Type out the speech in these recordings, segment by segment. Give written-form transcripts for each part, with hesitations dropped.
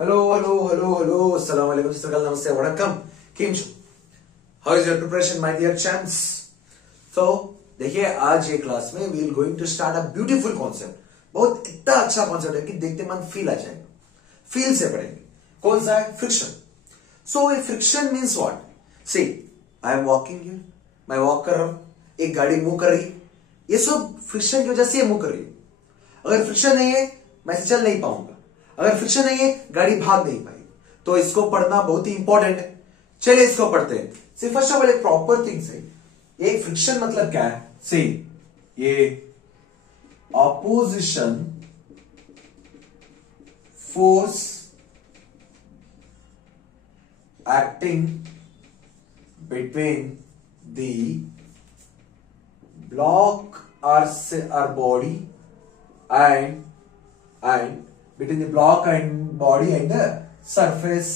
Hello hello hello hello अस्सलाम वालेकुम sir नमस्ते वणक्कम केम छो how is your preparation my dear champs. तो देखिए आज ये क्लास में we will going to start a beautiful concept. बहुत इतना अच्छा कॉन्सेप्ट है कि देखते मन फील आ जाएगा। फील से पढ़ेंगे। कौन सा है? Friction. So a friction means what? See I am walking here, मैं वॉक कर रहा हूं, एक गाड़ी मूव कर रही है, ये सब फ्रिक्शन की वजह से मूव कर रही है। अगर फ्रिक्शन नहीं है मैं चल नहीं पाऊंगा, अगर फ्रिक्शन नहीं है गाड़ी भाग नहीं पाएगी। तो इसको पढ़ना बहुत ही इंपॉर्टेंट है। चलिए इसको पढ़ते हैं। सी फर्स्ट ऑफ ऑल एक प्रॉपर थिंग से ये फ्रिक्शन मतलब क्या है? सी ये opposition force acting between the block our body and between the block and body and the surface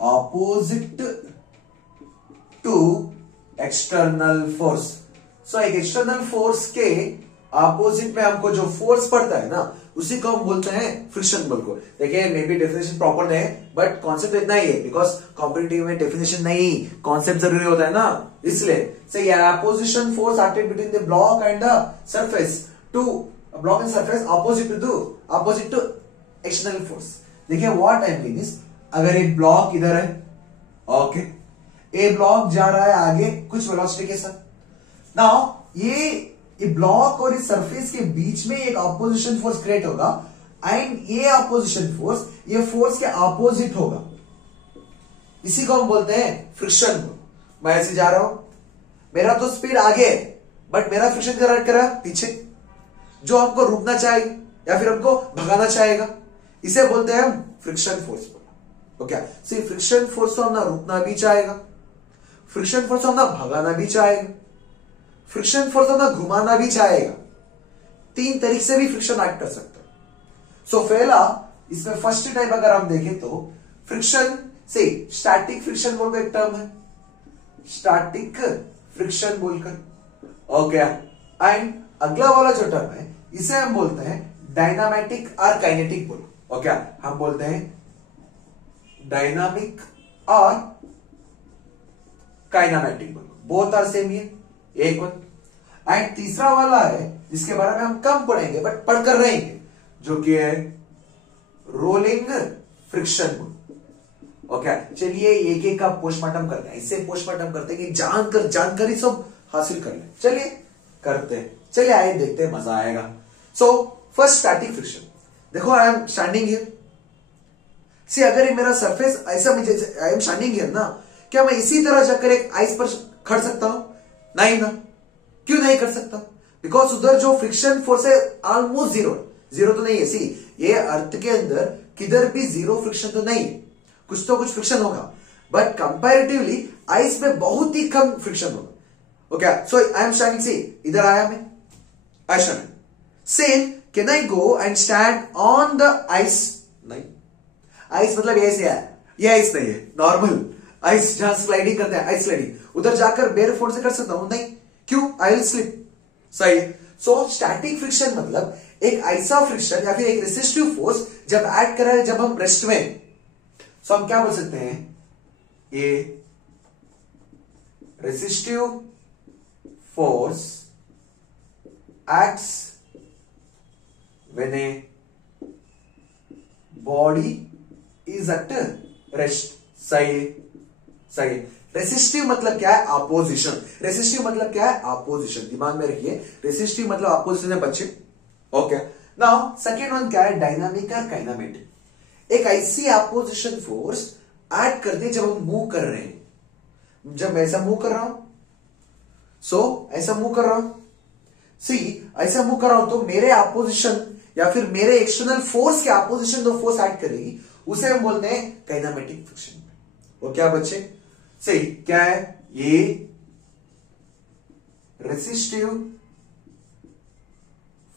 opposite to external force। so एक external force के ऑपोजिट में हमको जो फोर्स पड़ता है ना उसी को हम बोलते हैं फ्रिक्शन बल को। देखिए मे बी डेफिनेशन प्रॉपर नहीं है बट कॉन्सेप्ट इतना ही है बिकॉज कॉम्पिटिटिव में डेफिनेशन नहीं कॉन्सेप्ट जरूरी होता है ना, इसलिए से opposition force acted between the block and the surface to block and surface opposite to external force. देखिए व्हाट आई मीन इज अगर एक ब्लॉक इधर है, ओके, ए ब्लॉक जा रहा है आगे कुछ वेलोसिटी के साथ। नाउ ये ब्लॉक और इस सरफेस के बीच में एक ऑपोजिशन फोर्स क्रिएट होगा एंड ये ऑपोजिशन फोर्स ये फोर्स के ऑपोजिट होगा, इसी को हम बोलते हैं फ्रिक्शन। मैं ऐसे जा रहा हूं, मेरा तो स्पीड आगे है बट मेरा फ्रिक्शन जनरेट कर रहा है पीछे, जो हमको रुकना चाहेगा या फिर हमको भगाना चाहेगा, इसे बोलते हैं हम फ्रिक्शन फोर्स। ओके, सिर्फ फ्रिक्शन फोर्स तो हम ना रुकना भी चाहेगा, फ्रिक्शन फोर्स हम ना भगाना भी चाहेगा, फ्रिक्शन फोर्स हम ना घुमाना भी चाहेगा। तीन तरीके से भी फ्रिक्शन एक्ट कर सकता है। सो पहला इसमें फर्स्ट टाइप अगर हम देखें तो फ्रिक्शन से स्टैटिक फ्रिक्शन बोलकर एक टर्म है, स्टैटिक फ्रिक्शन बोलकर, ओके। एंड अगला वाला जो टर्म है इसे हम बोलते हैं डायनामेटिक और काइनेटिक बोलो। ओके, हम बोलते हैं डायनामिक और काइनेमेटिक बोलो, बोथ आर सेम ही है, एक वन। एंड तीसरा वाला है जिसके बारे में हम कम पढ़ेंगे बट पढ़कर रहेंगे, जो कि है रोलिंग फ्रिक्शन बोलो। ओके, चलिए एक एक का पोस्टमार्टम करते हैं। इससे पोस्टमार्टम करते हैं कि जानकारी सब हासिल कर ले। चलिए करते हैं, चलिए आइए देखते हैं, मजा आएगा। So first static friction. देखो आई एम स्टैंडिंग हियर, सी अगर ये मेरा सरफेस ऐसा मुझे आई एम स्टैंडिंग हियर ना, क्या मैं इसी तरह जाकर एक आइस पर खड़ सकता हूं? नहीं ना। क्यों नहीं कर सकता? बिकॉज उधर जो फ्रिक्शन फोर्स है ऑलमोस्ट जीरो तो नहीं है। सी ये अर्थ के अंदर किधर भी जीरो फ्रिक्शन तो नहीं है, कुछ तो कुछ फ्रिक्शन होगा बट कंपैरेटिवली आइस में बहुत ही कम फ्रिक्शन होगा। Okay, so I am standing, see इधर आया मैं, I stand. Same can I go and stand on the ice? नहीं। आइस मतलब ऐसे है, ये आइस नहीं है, नॉर्मल आइस जहां स्लाइडिंग करते हैं, आइस स्लाइडिंग, उधर जाकर बेयर फोर्स से कर सकता हूं? नहीं। क्यों? I will slip. सही। सो स्टैटिक फ्रिक्शन मतलब एक ऐसा फ्रिक्शन या फिर एक रेसिस्टिव फोर्स जब ऐड कर रहा है जब हम रेस्ट में, सो हम क्या बोल सकते हैं? ये resistive force acts when a body is at rest. सही सही। रेसिस्टिव मतलब क्या है? अपोजिशन। रेसिस्टिव मतलब क्या है? अपोजिशन। दिमाग में रखिए, रेसिस्टिव मतलब अपोजिशन है बच्चे। ओके, नाउ सेकेंड वन क्या है? डायनामिक और काइनेमेटिक। एक ऐसी अपोजिशन फोर्स ऐड कर दे जब हम मूव कर रहे हैं। जब मैं ऐसा मूव कर रहा हूं, सो ऐसा मूव कर रहा हूं, सी ऐसा मूव कर रहा हूं तो मेरे अपोजिशन या फिर मेरे एक्सटर्नल फोर्स के अपोजिशन जो फोर्स ऐड करेगी उसे हम बोलते हैं काइनेमेटिक फ्रिक्शन। वो क्या बच्चे? सही, क्या है? ये resistive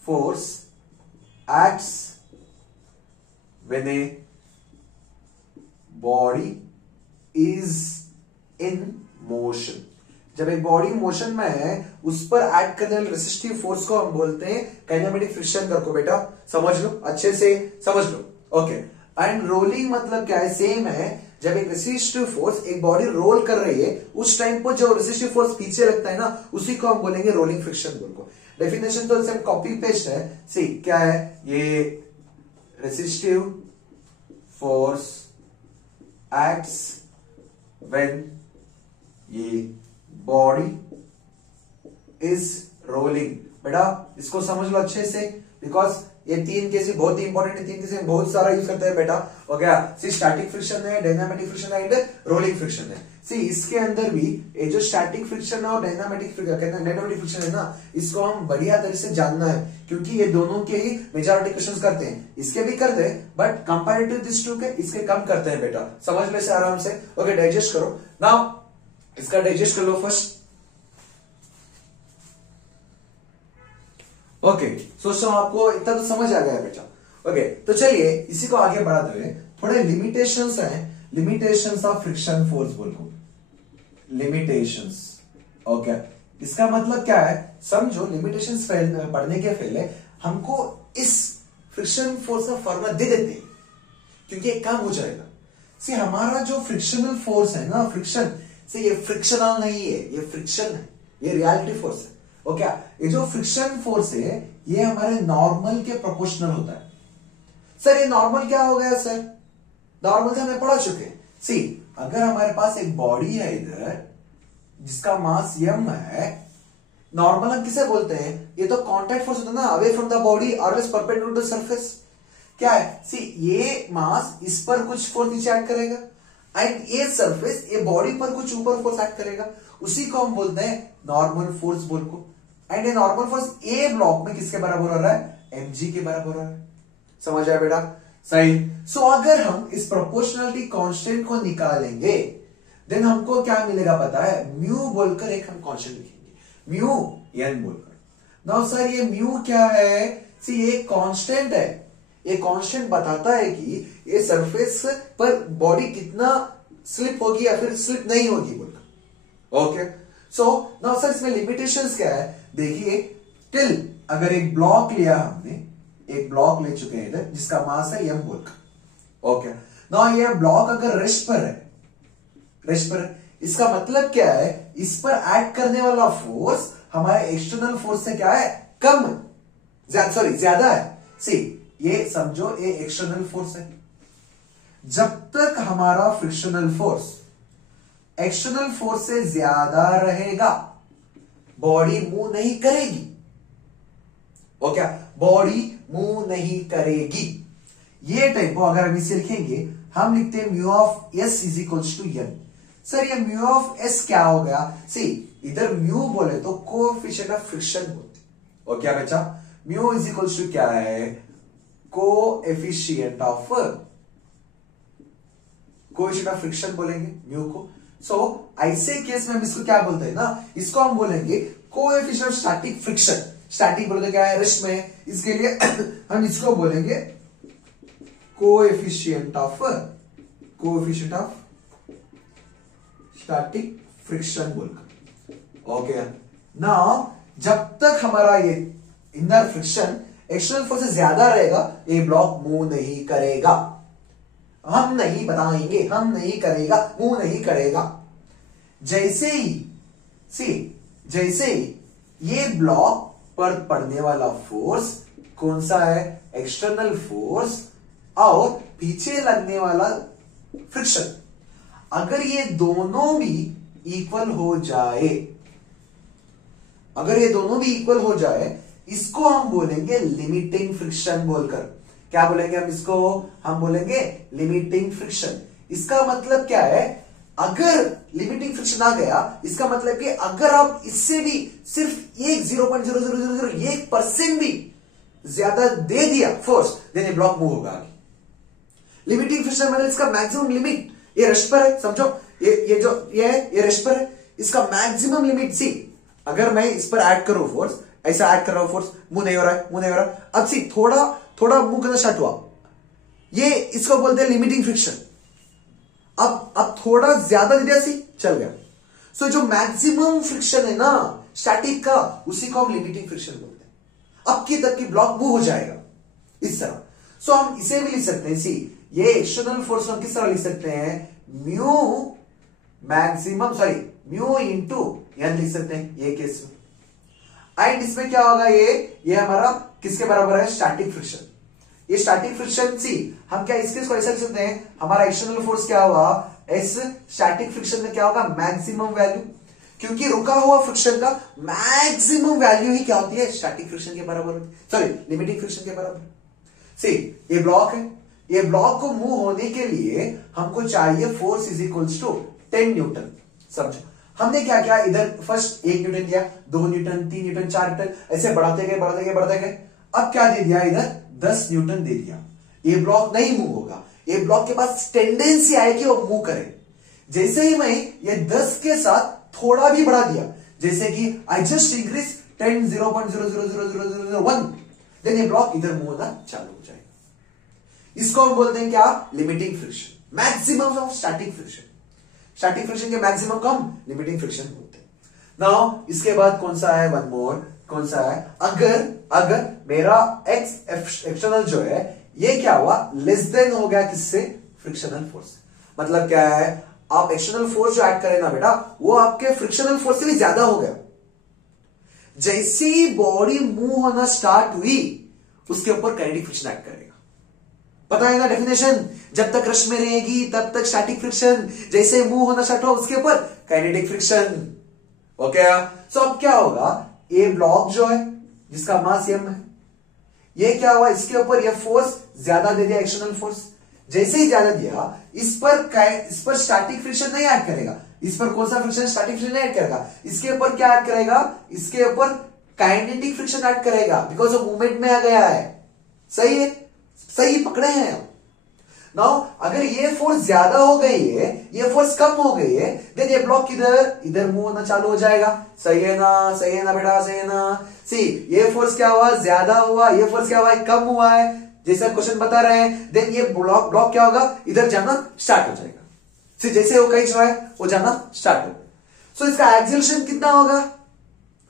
force acts when a body is in motion. जब एक बॉडी मोशन में है उस पर ऐड करने वाले रेसिस्टिव फोर्स को हम बोलते हैं काइनेमेटिक फ्रिक्शन। कर को बेटा समझ लो, अच्छे से समझ लो। ओके, एंड रोलिंग मतलब क्या है, सेम है। जब एक रेसिस्टिव फोर्स एक बॉडी रोल कर रही है, उस टाइम पर जो रेसिस्टिव फोर्स पीछे लगता है ना, उसी को हम बोलेंगे रोलिंग फ्रिक्शन बोल को। डेफिनेशन तो सेम कॉपी पेस्ट है। सी क्या है ये, रेसिस्टिव फोर्स एक्ट्स व्हेन ये बॉडी इज रोलिंग। बेटा इसको समझ लो अच्छे से, बिकॉज ये तीन केसेस बहुत ही इंपॉर्टेंट है, तीन केसेस बहुत सारा यूज करते हैं बेटा। हो गया, सी स्टैटिक फ्रिक्शन है, डायनामेटिक फ्रिक्शन है एंड रोलिंग फ्रिक्शन है। सी इसके अंदर भी ये जो स्टैटिक फ्रिक्शन है और डायनामेटिक फ्रिक्शन है ना, इसको हम बढ़िया तरह से जानना है, क्योंकि ये दोनों के ही मेजॉरिटी क्वेश्चंस करते हैं। इसके भी करते हैं बट कंपैरेटिव दिस टू के इसके कम करते हैं बेटा, समझ लो इसे आराम से। ओके, डाइजेस्ट करो नाउ, इसका डाइजेस्ट कर लो फर्स्ट। ओके, सोचता हूं आपको इतना तो समझ आ गया है बेटा। ओके, तो चलिए इसी को आगे बढ़ाते हुए थोड़े लिमिटेशंस हैं, लिमिटेशंस ऑफ फ्रिक्शन फोर्स बोलो, लिमिटेशंस। ओके, इसका मतलब क्या है, समझो लिमिटेशंस पढ़ने के पहले हमको इस फ्रिक्शन फोर्स का फॉर्मूला दे देते हैं, क्योंकि एक काम हो जाएगा। सी हमारा जो फ्रिक्शनल फोर्स है ना, फ्रिक्शन से, ये फ्रिक्शनल नहीं है, ये फ्रिक्शन है, ये रियलिटी फोर्स है। ओके, ये जो फ्रिक्शन फोर्स है ये हमारे नॉर्मल के प्रोपोर्शनल होता है। सर ये नॉर्मल क्या हो गया सर, नॉर्मल से हमने पढ़ा चुके हैं। सी अगर हमारे पास एक बॉडी है इधर जिसका मास m है, नॉर्मल हम किसे बोलते हैं, ये तो कांटेक्ट फोर्स होता है ना, अवे फ्रॉम द बॉडी और else perpendicular to the surface. क्या है, सी ये मास इस पर कुछ फोर्स नीचे एक्ट करेगा एंड ये सरफेस ये बॉडी पर कुछ ऊपर फोर्स एक्ट करेगा, उसी को हम बोलते हैं नॉर्मल फोर्स बोल को। एंड ये नॉर्मल फोर्स ए ब्लॉक में किसके बराबर हो रहा है, mg के बराबर हो रहा है। समझ आया बेटा, सही। सो अगर हम इस प्रोपोर्शनलिटी कांस्टेंट को निकालेंगे देन हमको क्या मिलेगा पता है, म्यू बोलकर एक हम कांस्टेंट लिखेंगे, म्यू n बोलकर। नाउ सर ये म्यू क्या है, सी ये कांस्टेंट है, ये कांस्टेंट बताता है कि ये सरफेस पर बॉडी कितना स्लिप होगी या फिर स्लिप नहीं होगी बोलकर। ओके, सो नाउ सर इसमें लिमिटेशंस क्या है, देखिए टिल अगर एक ब्लॉक लिया हमने, एक ब्लॉक ले चुके हैं इधर जिसका मास है m बोलकर। ओके, नाउ ये ब्लॉक अगर रेस्ट पर है, रेस्ट पर है, इसका मतलब क्या है, इस पर एक्ट करने वाला फोर्स हमारे एक्सटर्नल फोर्स से क्या है, कम है, सॉरी ज्यादा है। सी ये समझो ये एक्सटर्नल फोर्स है, जब तक हमारा फ्रिक्शनल फोर्स एक्सटर्नल फोर्स से ज्यादा रहेगा बॉडी मूव नहीं करेगी। ओके, बॉडी मूव नहीं करेगी। ये टाइप को अगर हम इसे लिखेंगे, हम लिखते हैं mu of S is equals to n। Sir ये म्यू ऑफ एस क्या हो गया, सी इधर म्यू बोले तो कोएफिशिएंट ऑफ फ्रिक्शन बोलते। ओके बच्चा, म्यू इज इक्वल्स टू क्या है, कोएफिशिएंट ऑफ फ्रिक्शन बोलेंगे म्यू को। सो ऐसे केस में हम इसको क्या बोलते हैं ना, इसको हम बोलेंगे coefficient of static friction. Static बोले तो क्या है, रेस्ट में, इसके लिए हम इसको बोलेंगे कोएफिशिएंट ऑफ स्टैटिक फ्रिक्शन बोलकर। ओके, नाउ जब तक हमारा ये इनर फ्रिक्शन एक्सटर्नल फोर्स से ज्यादा रहेगा, ये ब्लॉक मूव नहीं करेगा। हम नहीं बताएंगे, हम नहीं करेगा, मूव नहीं करेगा। जैसे ही ये ब्लॉक पर पड़ने वाला फोर्स कौन सा है, एक्सटर्नल फोर्स, और पीछे लगने वाला फ्रिक्शन, अगर ये दोनों भी इक्वल हो जाए, अगर ये दोनों भी इक्वल हो जाए, इसको हम बोलेंगे लिमिटिंग फ्रिक्शन बोलकर। क्या बोलेंगे हम इसको, हम बोलेंगे लिमिटिंग फ्रिक्शन। इसका मतलब क्या है, अगर लिमिटिंग फ्रिक्शन आ गया, इसका मतलब कि अगर आप इससे भी सिर्फ 0.00001% भी ज्यादा दे दिया फोर्स, देन ये ब्लॉक मूव होगा आगे। लिमिटिंग फ्रिक्शन मतलब इसका मैक्सिमम लिमिट, ये रेस्ट पर है, समझो ये जो ये है ये रेस्ट पर है, इसका मैक्सिमम लिमिट। सी अगर मैं इस पर ऐड करूं फोर्स, ऐसा ऐड कर रहा हूं फोर्स, मूव नहीं हो रहा है, मूव नहीं हो रहा। अब सी थोड़ा मूव करना स्टार्ट हुआ, ये इसको बोलते हैं लिमिटिंग फ्रिक्शन। अब थोड़ा ज्यादा दे दिया, सी चल गया। सो जो मैक्सिमम फ्रिक्शन है ना स्टैटिक का, उसी को हम लिमिटिंग फ्रिक्शन बोलते हैं। अब की तक की ब्लॉक मूव हो जाएगा। इस तरह। सो हम इसे भी लिख सकते हैं, सी ये एक्सटर्नल फोर्स हम किस तरह लिख सकते हैं, mu maximum mu into N लिख सकते हैं ये केस में। एंड इसमें क्या होगा, ये हमारा किसके बराबर है, स्टैटिक फ्रिक्शन। ये स्टैटिक फ्रिक्शन सी हम क्या इसके को ऐसा लिख सकते हैं, हमारा एक्सटर्नल फोर्स क्या होगा, एस स्टैटिक फ्रिक्शन में क्या होगा, मैक्सिमम वैल्यू, क्योंकि रुका हुआ फ्रिक्शन का मैक्सिमम वैल्यू ही क्या होती है, स्टैटिक फ्रिक्शन के बराबर, लिमिटिंग फ्रिक्शन के बराबर। सी ये ब्लॉक है, ये ब्लॉक को मूव होने के लिए हमको चाहिए force is equals to 10 newton. समझो हमने क्या किया, इधर फर्स्ट 1 न्यूटन दिया, 2 न्यूटन, 3 न्यूटन, 4 न्यूटन, ऐसे बढ़ाते गए। अब क्या दे दिया, इधर 10 न्यूटन दे दिया। ये ब्लॉक नहीं मूव होगा, ये ब्लॉक के पास टेंडेंसी आए कि वो मूव करे। जैसे ही मैं ये 10 के साथ थोड़ा भी बढ़ा दिया, जैसे कि आई जस्ट इंक्रीज 10 0.0000001, देन ये ब्लॉक इधर मूव होना चालू हो जाएगा। इसको हम बोलते हैं क्या, limiting friction, maximum of static friction. Static friction के मैक्सिमम को हम लिमिटिंग फ्रिक्शन बोलते हैं। नाउ इसके बाद कौन सा है, वन मोर, कौन सा है, अगर मेरा एक्स एक्सटर्नल जो है ये क्या हुआ, लेस देन हो गया किससे, फ्रिक्शनल फोर्स। मतलब क्या है, आप एक्सटर्नल फोर्स जो ऐड करें ना बेटा, वो आपके फ्रिक्शनल फोर्स से भी ज्यादा हो गया। जैसे ही बॉडी मूव होना स्टार्ट हुई, उसके ऊपर काइनेटिक फ्रिक्शन ऐड करेगा। पता है ना डेफिनेशन, जब तक रश में रहेगी तब तक स्टैटिक फ्रिक्शन, जैसे मूव होना स्टार्ट हुआ उसके ऊपर काइनेटिक फ्रिक्शन। ओके, सो अब क्या होगा, ये ब्लॉक जो है जिसका मास m है, ये क्या हुआ, इसके ऊपर ये फोर्स ज्यादा दे दिया, एक्सटर्नल फोर्स। जैसे ही ज्यादा दिया, इस पर स्टैटिक फ्रिक्शन नहीं ऐड करेगा, इस पर कौन सा फ्रिक्शन, स्टैटिक फ्रिक्शन नहीं ऐड करेगा, इसके ऊपर क्या ऐड करेगा, इसके ऊपर काइनेटिक फ्रिक्शन ऐड करेगा, बिकॉज वो मूवमेंट में आ गया है। सही है, सही पकड़े हैं। नाउ अगर ये फोर्स ज्यादा हो गई है, ये फोर्स कम हो गई है, देन ये ब्लॉक इधर मूव होना चालू हो जाएगा। सही है ना, सही है ना बेटा, सही है ना। सी ये फोर्स क्या हुआ, ज्यादा हुआ, ये फोर्स क्या हुआ, कम हुआ है, जैसा क्वेश्चन बता रहे हैं। देन ये ब्लॉक क्या होगा, इधर जाना स्टार्ट हो जाएगा। सी जैसे वो कहीं जो है वो जाना स्टार्ट होगा। सो इसका एक्सेलरेशन कितना होगा,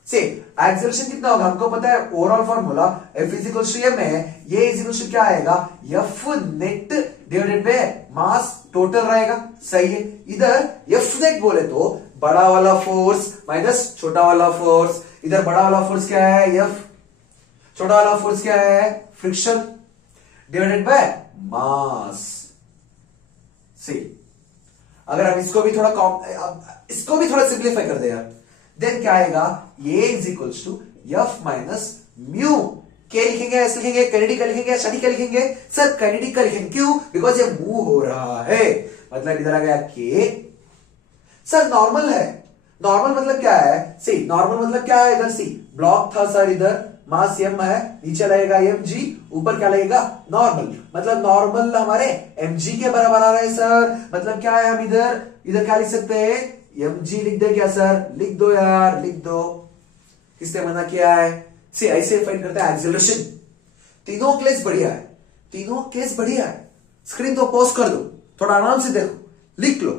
से एक्सेलरेशन कितना होगा, हमको पता है overall formula F equals to m है, ये इक्वल्स टू क्या आएगा, F net divided by mass total रहेगा। सही है, इधर F नेट बोले तो बड़ा वाला फोर्स माइनस छोटा वाला फोर्स, इधर बड़ा वाला फोर्स क्या है F, छोटा वाला फोर्स क्या है फ्रिक्शन, डिवाइडेड बाय मास। सी अगर हम इसको भी थोड़ा सिंप्लीफाई कर दे यार, देन क्या आएगा, ये is equals to F minus mu, के लिखेंगे, ऐसे लिखेंगे, काइनेटिक का लिखेंगे, स्टैटिक का लिखेंगे, सर काइनेटिक का लिखेंगे, क्यों, बिकॉज ये मूव हो रहा है, मतलब इधर आ गया के। सर नॉर्मल है, नॉर्मल मतलब क्या है, सी नॉर्मल मतलब क्या है, इधर सी ब्लॉक था सर, इधर मास m है, नीचे लगेगा mg, ऊपर क्या लगेगा नॉर्मल, मतलब नॉर्मल हमारे mg के बराबर आ रहा है सर। मतलब क्या है, हम इधर क्या लिख सकते हैं, mg लिख दे क्या सर, लिख दो यार, लिख दो, किसने मना किया है। सी ऐसे फाइंड करते हैं एक्सेलरेशन। तीनों केस बढ़िया है, तीनों केस बढ़िया है। स्क्रीन तो पॉज कर दो, थोड़ा आराम से देखो, लिख लो।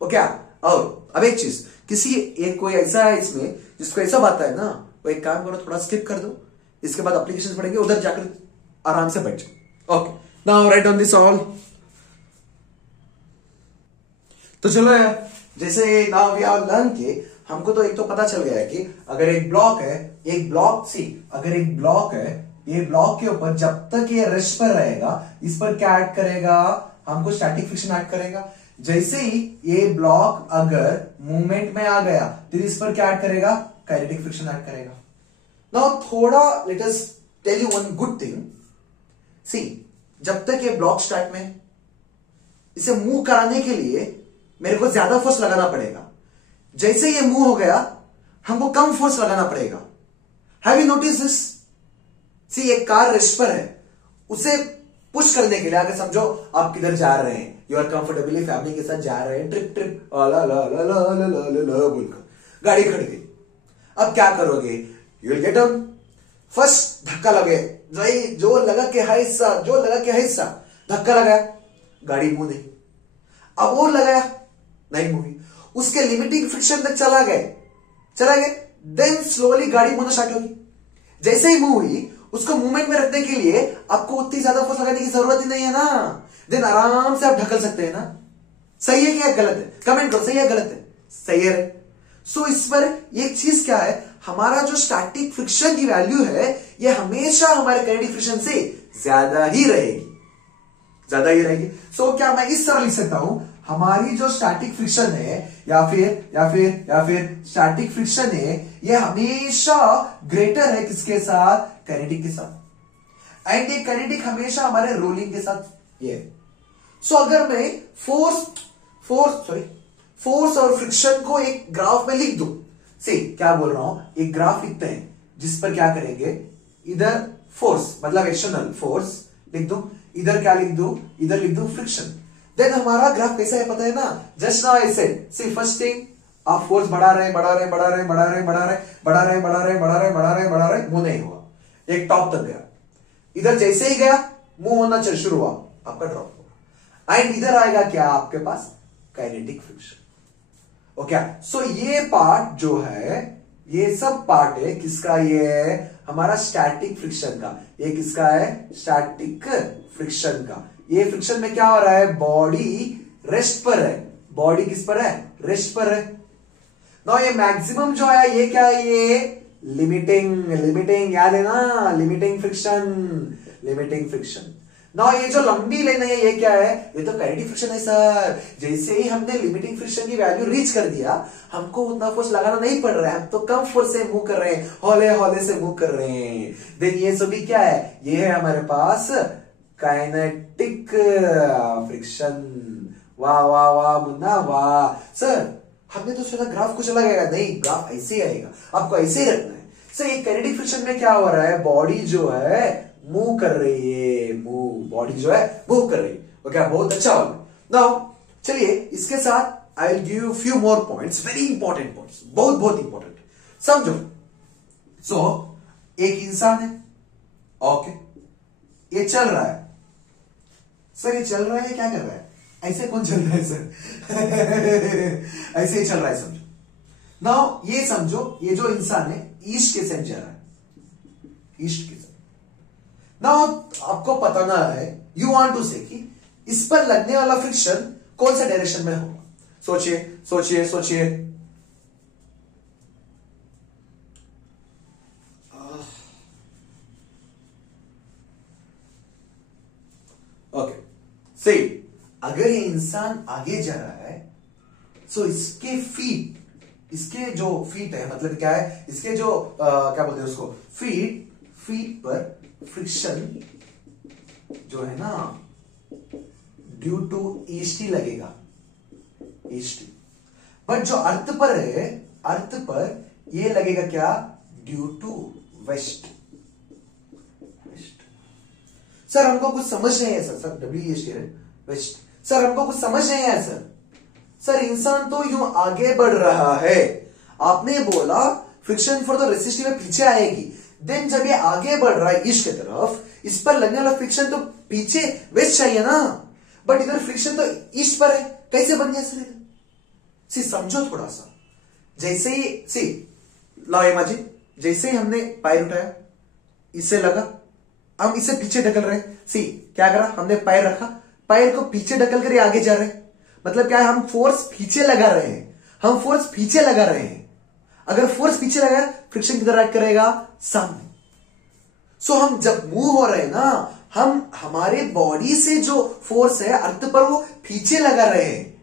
ओके, और अब एक चीज, किसी एक कोई ऐसा है इसमें जिसको ऐसा बात है ना, वो एक काम करो, थोड़ा स्किप कर दो, इसके बाद एप्लीकेशन पढ़ेंगे, उधर जाकर आराम से बैठ जाओ। Okay, now right on this all. तो चलो यार, जैसे नाउ वी हैव लर्न के हमको तो एक तो पता चल गया है कि अगर एक ब्लॉक है, एक ब्लॉक सी अगर एक ब्लॉक है, ये ब्लॉक के ऊपर जब तक ये रेस्ट पर रहेगा, इस पर क्या ऐड करेगा, हमको स्टैटिक फ्रिक्शन ऐड करेगा। जैसे ही ये ब्लॉक अगर मूवमेंट में आ गया, तो इस पर क्या ऐड करेगा, काइनेटिक फ्रिक्शन ऐड करेगा। नाउ थोड़ा let us tell you one good thing. See जब तक ये ब्लॉक स्टार्ट में, इसे मूव कराने के लिए मेरे को ज्यादा फोर्स लगाना पड़ेगा। जैसे ये मूव हो गया, हमको कम फोर्स लगाना पड़ेगा। Have you notice this? See एक कार रेस्ट पर है, उसे पुश करने के लिए, अगर समझो आप किधर जा रहे हैं, यू आर कंफर्टेबली फैमिली के साथ जा रहे हैं, ट्रिप बोलकर गाड़ी खड़ी गई। अब क्या करोगे, you will get on, first धक्का लगे, जो लगा के है हिस्सा, धक्का लगाया, गाड़ी मूव नहीं। अब और लगाया, नहीं मूवी, उसके लिमिटिंग फ्रिक्शन तक चला गए, देन स्लोली गाड़ी मूवना स्टार्ट होगी। जैसे ही मूव हुई, उसको मूवमेंट में रखने के लिए आपको उतनी ज्यादा फोर्स लगाने की जरूरत ही नहीं है ना, देन आराम से आप ढकल सकते हैं ना। सही है क्या गलत है? कमेंट करो, सही है गलत है? सही है। सो इस पर एक चीज क्या है, हमारा जो स्टैटिक फ्रिक्शन की वैल्यू है ये हमेशा हमारे काइनेटिक फ्रिक्शन से ज्यादा ही रहेगी, ज्यादा ही रहेगी। सो क्या मैं इस तरह लिख सकता हूं, हमारी जो स्टैटिक फ्रिक्शन है या फिर स्टैटिक फ्रिक्शन है ये हमेशा ग्रेटर है किसके साथ? काइनेटिक के साथ। एंड ये काइनेटिक हमेशा हमारे रोलिंग के साथ ये है। सो अगर मैं फोर्स और फ्रिक्शन को एक ग्राफ में लिख दूं, सी क्या बोल रहा हूं, एक ग्राफ लिखते हैं जिस पर क्या करेंगे, इधर फोर्स मतलब एक्सटर्नल फोर्स लिख दूं, इधर क्या लिख दूं, इधर लिख दूं फ्रिक्शन। देन हमारा ग्राफ कैसा है पता है ना, just now I said, see first thing आप फोर्स बढ़ा रहे मुंह नहीं हुआ, एक टॉप तक गया, इधर जैसे ही गया मुंह होना शुरू हुआ, आपका ड्रॉप होगा। एंड इधर आएगा क्या आपके पास? Kinetic friction. ओके, सो ये पार्ट जो है, ये सब पार्ट है किसका? ये है हमारा स्टैटिक फ्रिक्शन का। ये किसका है? स्टैटिक फ्रिक्शन का। ये फ्रिक्शन में क्या हो रहा है? बॉडी रेस्ट पर है। बॉडी किस पर है? रेस्ट पर है। ना ये मैक्सिमम जो है ये क्या है? ये लिमिटिंग याद है ना, लिमिटिंग फ्रिक्शन। ना ये जो लंबी लाइन है ये क्या है? ये तो काइनेटिक फ्रिक्शन है सर। जैसे ही हमने लिमिटिंग फ्रिक्शन की वैल्यू रीच कर दिया, हमको उतना फोर्स लगाना नहीं पड़ रहा है, हम तो कम फोर्स से मूव कर रहे हैं, हौले से मूव कर रहे हैं। देन ये सभी क्या है? ये है हमारे पास काइनेटिक फ्रिक्शन। वाह वाह वाह मुन्ना वाह। सर हमने तो सोचा ग्राफ कुछ अलग आएगा, नहीं ग्राफ ऐसे ही आएगा, आपको ऐसे ही रखना है। सर ये काइनेटिक फ्रिक्शन में क्या हो रहा है? बॉडी जो है मूव कर रही है, बॉडी जो है मूव कर रही है। ओके, बहुत अच्छा होगा। नाउ चलिए इसके साथ I will give you few more points, very important points, बहुत इंपॉर्टेंट। समझो, सो एक इंसान है, ओके, ये चल रहा है। सर ये चल रहा है, क्या कर रहा है? ऐसे कौन चल रहा है सर? ऐसे ही चल रहा है, समझो। नाउ ये समझो, ये जो इंसान है ईस्ट के साइड जा रहा है, ईस्ट के साइड। नाउ आपको पता ना है, यू वांट टू से कि इस पर लगने वाला फ्रिक्शन कौन सा डायरेक्शन में होगा? सोचिए। ओके, सही। अगर ये इंसान आगे जा रहा है, सो इसके जो फीट है, मतलब क्या है, इसके जो क्या बोलते हैं उसको, फीट पर फ्रिक्शन जो है ना, ड्यू टू ईस्टी लगेगा, ईस्टी। बट जो अर्थ पर है, अर्थ पर ये लगेगा क्या? Due to waste. सर हमको कुछ समझ नहीं है सर WEST है वेस्ट। सर हमको कुछ समझ नहीं है सर इंसान तो यूं आगे बढ़ रहा है, आपने बोला फ्रिक्शन फॉर द रेसिस्टिव पीछे आएगी, देन जब ये आगे बढ़ रहा है ईस्ट की तरफ, इस पर लगने वाला फ्रिक्शन तो पीछे वेस्ट चाहिए ना, बट इधर फ्रिक्शन तो ईस्ट पर है, कैसे बन गया सर? सी समझो थोड़ा सा। जैसे ही लाओ इमेजिन, जैसे ही हमने पैर उठाया, इससे लगा, हम इसे पीछे ढकल रहे हैं। क्या करा हमने? पैर रखा, पैर को पीछे ढकल कर आगे जा रहे हैं, मतलब क्या है? हम फोर्स पीछे लगा रहे हैं, अगर फोर्स पीछे लगा, फ्रिक्शन किधर एक्ट करेगा? सामने। सो हम जब मूव हो रहे हैं ना, हम हमारे बॉडी से जो फोर्स है अर्थ पर वो पीछे लगा रहे हैं,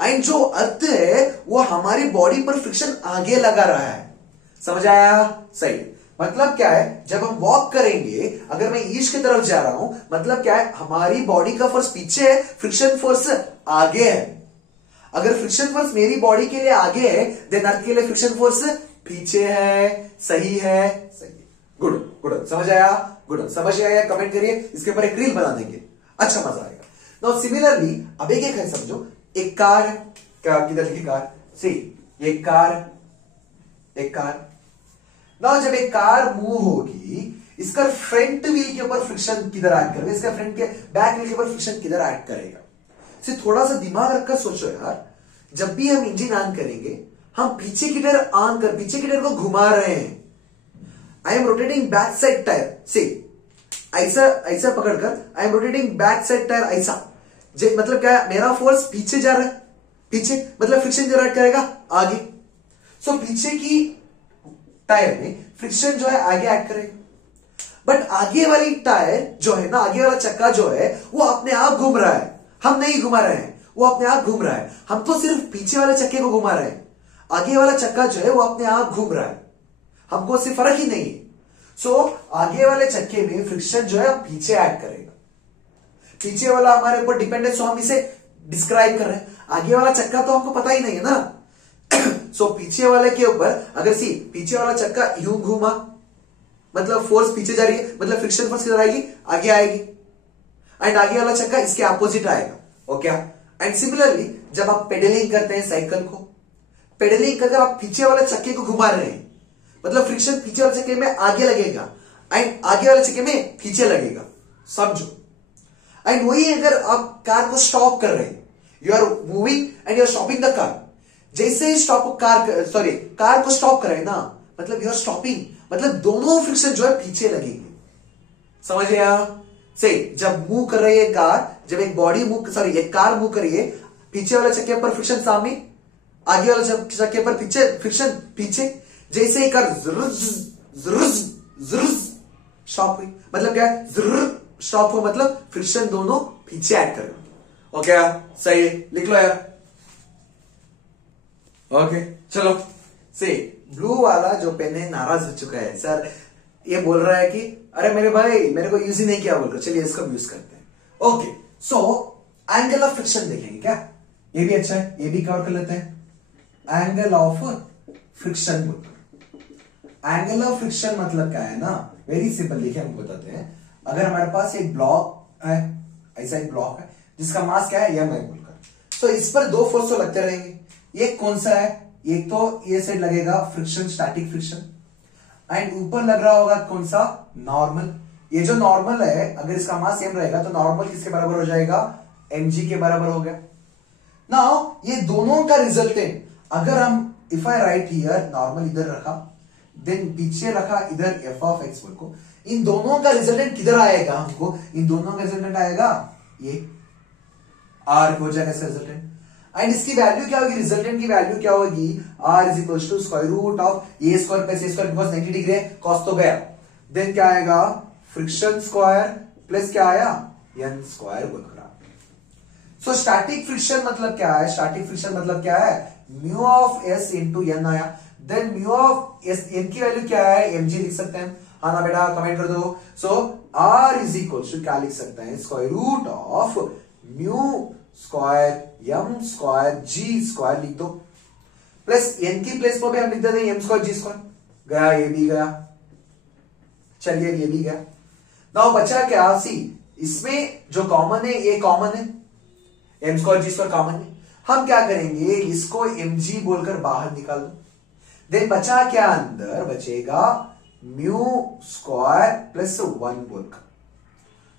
एंड जो अर्थ है वो हमारी बॉडी पर फ्रिक्शन आगे लगा रहा है। समझ आया? सही। मतलब क्या है, जब हम वॉक करेंगे, अगर मैं ईस्ट की तरफ जा रहा हूं, मतलब क्या है, हमारी बॉडी का फोर्स पीछे है, फ्रिक्शन फोर्स आगे है। अगर फ्रिक्शन फोर्स मेरी बॉडी के लिए आगे है, देन अर्थ के लिए फ्रिक्शन फोर्स पीछे है। सही है, सही। गुड, समझ आया? गुड, समझ आया? कमेंट करिए, इसके ऊपर एक रील बना देंगे, अच्छा मजा आएगा। नाउ सिमिलरली अब एक है, समझो एक कार, क्या किधर की कार? एक कार। नाउ जब एक कार मूव होगी, इसका फ्रंट व्हील के ऊपर फ्रिक्शन किधर एक्ट करेगा? इसका फ्रंट के बैक व्हील के ऊपर फ्रिक्शन किधर एक्ट करेगा? थोड़ा सा दिमाग रखकर सोचो यार। जब भी हम इंजन ऑन करेंगे, हम पीछे की टायर को घुमा रहे हैं, I am rotating back side tyre से, ऐसा ऐसा पकड़कर I am rotating back side tyre ऐसा, मतलब क्या है, मेरा फोर्स पीछे जा रहा है, पीछे मतलब फ्रिक्शन जनरेट करेगा आगे। सो पीछे की टायर में फ्रिक्शन जो है आगे एक्ट करेगा, बट आगे वाली टायर जो है ना, आगे वाला चक्का जो है वो अपने आप घूम रहा है, हम नहीं घुमा रहे हैं, वो अपने आप घूम रहा है। हम तो सिर्फ पीछे वाले चक्के को घुमा रहे हैं, आगे वाला चक्का जो है वो अपने आप घूम रहा है, हमको उससे फर्क ही नहीं है। सो आगे वाले चक्के में फ्रिक्शन जो है पीछे ऐड करेगा, पीछे वाला हमारे ऊपर डिपेंडेंस, हम इसे डिस्क्राइब कर रहे हैं, आगे वाला चक्का तो हमको पता ही नहीं है ना। सो पीछे वाले के ऊपर अगर पीछे वाला चक्का यूं घूमा, मतलब फोर्स पीछे जा रही है, मतलब फ्रिक्शन फोर्स किधर आएगी, आगे आएगी, एंड आगे वाला चक्का इसके अपोजिट आएगा। ओके, एंड सिमिलरली जब आप पेडलिंग करते हैं साइकिल को, पेडलिंग करके आप पीछे वाले चक्के को घुमा रहे हैं, मतलब फ्रिक्शन पीछे वाले चक्के में आगे लगेगा एंड आगे वाले चक्के में पीछे लगेगा, समझो। एंड वही अगर आप कार को स्टॉप कर रहे हैं, you are moving and you are stopping the car, जैसे ही कार को स्टॉप कर रहे हैं ना, मतलब यू आर स्टॉपिंग, मतलब दोनों फ्रिक्शन जो है पीछे लगेंगे, समझ गया। से जब मूव कर रही है कार, जब एक कार मूव कर रही है, पीछे वाले चक्के पर फ्रिक्शन सामने, आगे वाले चक्के पर पीछे फ्रिक्शन पीछे, जैसे ही कार स्टॉप हुई, मतलब क्या है, स्टॉप हो मतलब फ्रिक्शन दोनों पीछे ऐड करेगा। ओके सही है, लिख लो यार। ओके चलो, से ब्लू वाला जो पेन है नाराज हो चुका है, सर ये बोल रहा है कि अरे मेरे भाई मेरे को यूज ही नहीं किया बोलकर, चलिए इसका यूज करते हैं। Okay, so angle of friction देखेंगे क्या, ये भी अच्छा है, ये भी कवर कर लेते हैं। Angle of friction, angle of friction मतलब क्या है ना, वेरी सिंपल, देखिए हम बताते हैं। अगर हमारे पास एक ब्लॉक है, ऐसा एक ब्लॉक है जिसका मास क्या है, m है बोलकर, तो इस पर दो फोर्स तो लगते रहेंगे। एक कौन सा है, एक तो ये साइड लगेगा फ्रिक्शन, स्टैटिक फ्रिक्शन, एंड ऊपर लग रहा होगा कौन सा, नॉर्मल। ये जो नॉर्मल है, अगर इसका मास m रहेगा तो नॉर्मल किसके बराबर हो जाएगा, mg के बराबर हो गया। नाउ ये दोनों का रिजल्टेंट, अगर हम if I right here, normal इधर रखा, देन पीछे रखा इधर f ऑफ x को, इन दोनों का रिजल्टेंट किधर आएगा, हमको इन दोनों का रिजल्टेंट आएगा ये r हो जाएगा इसका रिजल्टेंट। एंड इसकी वैल्यू क्या होगी, रिजल्टेंट की वैल्यू क्या होगी, r is equal to square root of A square plus A square, because 90 degree है, कॉस तो गया, देन क्या आएगा, फ्रिक्शन स्क्वायर प्लस क्या आया, n स्क्वायर बोलकर। सो स्टैटिक फ्रिक्शन मतलब क्या है, स्टैटिक फ्रिक्शन मतलब क्या है, mu of s into n आया, then mu of s, n की वैल्यू क्या है, mg लिख सकते हैं, हाँ ना बेटा, कमेंट कर दो। So r is equal to क्या लिख सकते हैं, square root of mu square m square g square लिख दो, प्लस n की प्लेस पर भी हम लिख देते हैं m स्क्वायर g स्क्वायर, गया ये भी गया, चलिए ये भी गया। नाउ बचा क्या, सी इसमें जो कॉमन है ये कॉमन है, m square g square common है, हम क्या करेंगे, इसको mg बोलकर बाहर निकाल दो, देन बचा क्या, अंदर बचेगा म्यू स्क्वायर प्लस 1 बोलकर,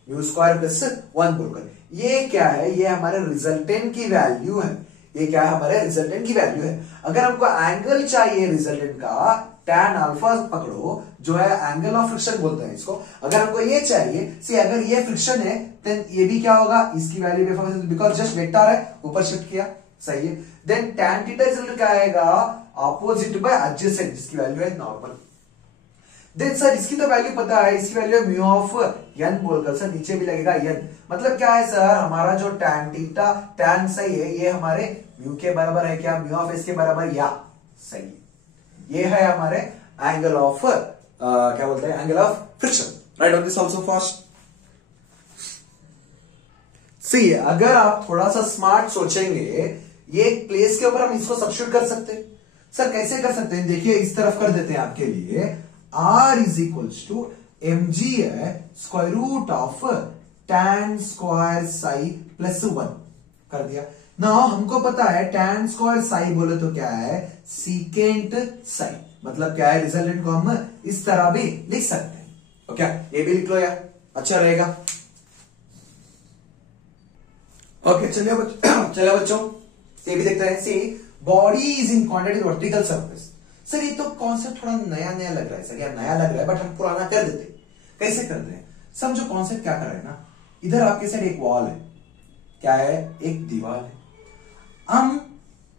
म्यू स्क्वायर प्लस 1 बोलकर। ये क्या है, ये हमारे रिजल्टेंट की वैल्यू है, ये क्या है, हमारे रिजल्टेंट की वैल्यू है। अगर हमको एंगल चाहिए रिजल्टेंट का, tan अल्फा पकड़ो, जो है एंगल ऑफ फ्रिक्शन बोलते हैं इसको, अगर हमको ये चाहिए, सी अगर ये फ्रिक्शन है देन ये भी क्या होगा, इसकी वैल्यू, बिकॉज जस्ट वेक्टर है, ऊपर शिफ्ट किया, सही है। देन tan थीटा रिजल्ट क्या आएगा, अपोजिट बाय एडजेसेंट, जिसकी वैल्यू है नॉर्मल। देन सर इसकी तो वैल्यू पता है, इसकी वैल्यू म्यू ऑफ n बोलकर, सर नीचे भी लगेगा n, मतलब क्या है सर, हमारा जो tan थीटा, tan सही है, ये हमारे म्यू के बराबर है क्या, म्यू ऑफ s के बराबर, या सही है, ये है हमारे एंगल ऑफ क्या बोलते हैं, angle of friction. Right on this also fast. See अगर आप थोड़ा सा स्मार्ट सोचेंगे, ये प्लेस के ऊपर हम इसको सब्स्टिट्यूट कर सकते हैं। सर कैसे कर सकते हैं, देखिए इस तरफ कर देते हैं आपके लिए, r is equals to mg है square root of tan square psi plus 1 कर दिया। ना हमको पता है tan स्क्वायर साई बोले तो क्या है, सीकेंट साई, मतलब क्या है, रिजल्टेंट को हम इस तरह भी लिख सकते हैं। ओके, ये भी लिख लो यार, अच्छा रहेगा। ओके चलिए बच्चों, ये भी देखते हैं। See body is in contact with vertical surface, sir ये तो कॉन्सेप्ट थोड़ा नया नया लग रहा है सर, या नया लग रहा है बट हम पुराना कर देते। कैसे कर रहे हैं? समझो कॉन्सेप्ट क्या कर रहे हैं ना, इधर आपके साइड एक वॉल है, क्या है, एक दीवार है। हम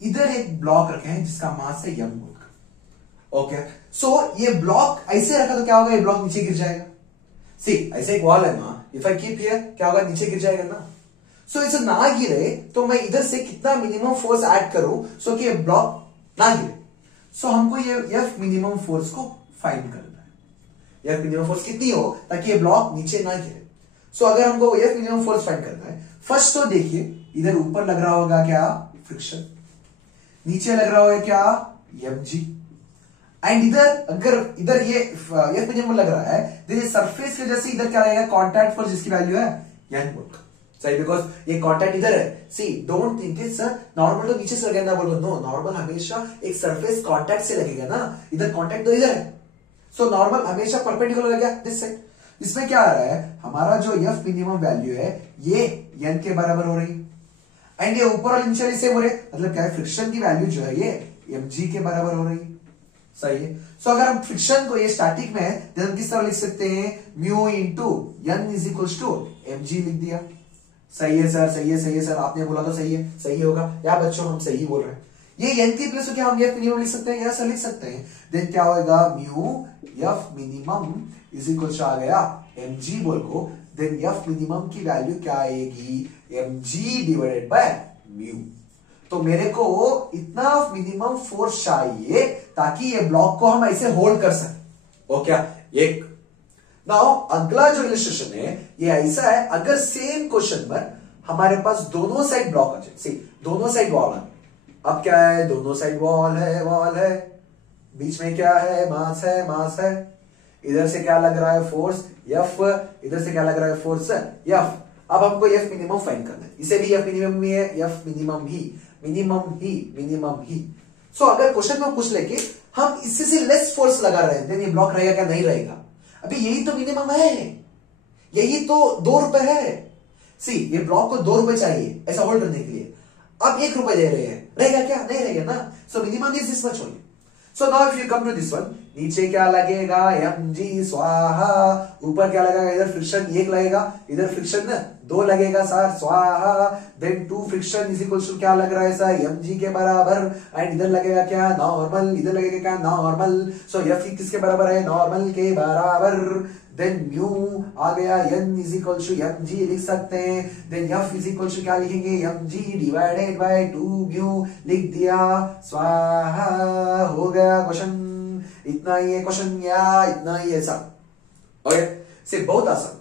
इधर एक ब्लॉक रखे हैं जिसका मास है m वोल्ट का। ओके, सो ये ब्लॉक ऐसे रखा तो क्या होगा, ये ब्लॉक नीचे गिर जाएगा। सी ऐसे एक वॉल है ना, इफ आई कीप हियर क्या होगा, नीचे गिर जाएगा ना। सो इसे ना गिरे तो मैं इधर से कितना मिनिमम फोर्स ऐड करूं सो कि ये ब्लॉक ना गिरे। सो हमको ये एफ मिनिमम फोर्स को फाइंड करना है। एफ मिनिमम फोर्स कितनी हो ताकि ये ब्लॉक नीचे ना गिरे। सो अगर हमको एफ मिनिमम फोर्स फाइंड करना है, फर्स्ट तो देखिए इधर ऊपर लग रहा होगा क्या, फ्रिक्शन, नीचे लग रहा होगा क्या, mg, एंड इधर अगर इधर ये एफ मिनिमम लग रहा है तो ये सरफेस के वजह से इधर क्या रहेगा, कांटेक्ट फोर्स जिसकी वैल्यू है n वोल्ट। सही, बिकॉज ये कांटेक्ट इधर है। See don't think it sir normal तो नीचे से लगेगा ना, बोलो नो, नॉर्मल हमेशा एक सरफेस कांटेक्ट से लगेगा ना, इधर कांटेक्ट तो इधर है। सो नॉर्मल हमेशा परपेंडिकुलर लगेगा दिस साइड। इसमें क्या आ रहा है, हमारा जो एफ मिनिमम वैल्यू है ये n के बराबर हो रही है एंड ये ऊपर और नीचे सेम हो रहे, मतलब क्या है, फ्रिक्शन की वैल्यू जो है ये mg के बराबर हो रही है। सही है। सो अगर हम फ्रिक्शन को, ये स्टैटिक में है, तो हम किस तरह लिख सकते हैं, mu into n is equals to mg लिख दिया। सही है सर, सही है, सही है सर, आपने बोला तो सही है, सही होगा यार बच्चों, हम सही बोल रहे हैं। ये n की प्लेस को क्या हम एफ मिनिमम लिख सकते हैं, यस लिख सकते हैं। देन क्या होगा, mu f minimum is equal आ गया mg बोल को, देन एफ मिनिमम की वैल्यू क्या आएगी, mg डिवाइडेड बाय म्यू। तो मेरे को इतना मिनिमम फोर्स चाहिए ताकि ये ब्लॉक को हम ऐसे होल्ड कर सके। ओके, एक नाउ अगला जो इलस्ट्रेशन है ये ऐसा है, अगर सेम क्वेश्चन पर हमारे पास दोनों साइड ब्लॉक आ जाए, सी दोनों साइड वॉल है। अब क्या है, दोनों साइड वॉल है, बीच में क्या है, मास है, मास है। इधर से क्या लग रहा है, फोर्स एफ, इधर से क्या लग रहा है, फोर्स एफ। अब हमको एफ मिनिमम फाइंड करना है, इसे भी एफ मिनिमम ही है, एफ मिनिमम ही, मिनिमम ही, मिनिमम ही। सो अगर क्वेश्चन में पूछ ले कि हम इससे से लेस फोर्स लगा रहे हैं, देन ये ब्लॉक रहेगा क्या, नहीं रहेगा। अभी यही तो मिनिमम है, यही तो 2 रुपए है। सी ये ब्लॉक को 2 रुपए चाहिए ऐसा होल्ड करने के लिए, अब 1 रुपए दे रहे हैं, रहेगा क्या, नहीं रहेगा ना। So minimum is this much only. So now if you come to this one, नीचे क्या लगेगा, mg स्वाहा, ऊपर क्या लगेगा, इधर फ्रिक्शन 1 लगेगा, इधर फ्रिक्शन 2 लगेगा सर, स्वाहा। Then 2 friction is equal to क्या लग रहा है सर, mg के बराबर, एंड इधर लगेगा क्या, नॉर्मल, इधर लगेगा क्या, नॉर्मल। सो एफ किसके बराबर है, नॉर्मल के बराबर। देन म्यू आ गया, n is equal to mg लिख सकते हैं। Then f is equal to क्या लिखेंगे, mg डिवाइडेड बाय 2 म्यू लिख दिया, स्वाहा। हो गया क्वेश्चन, इतना ही है क्वेश्चन, या इतना ही है सब। ओके, सिर्फ बहुत आसान,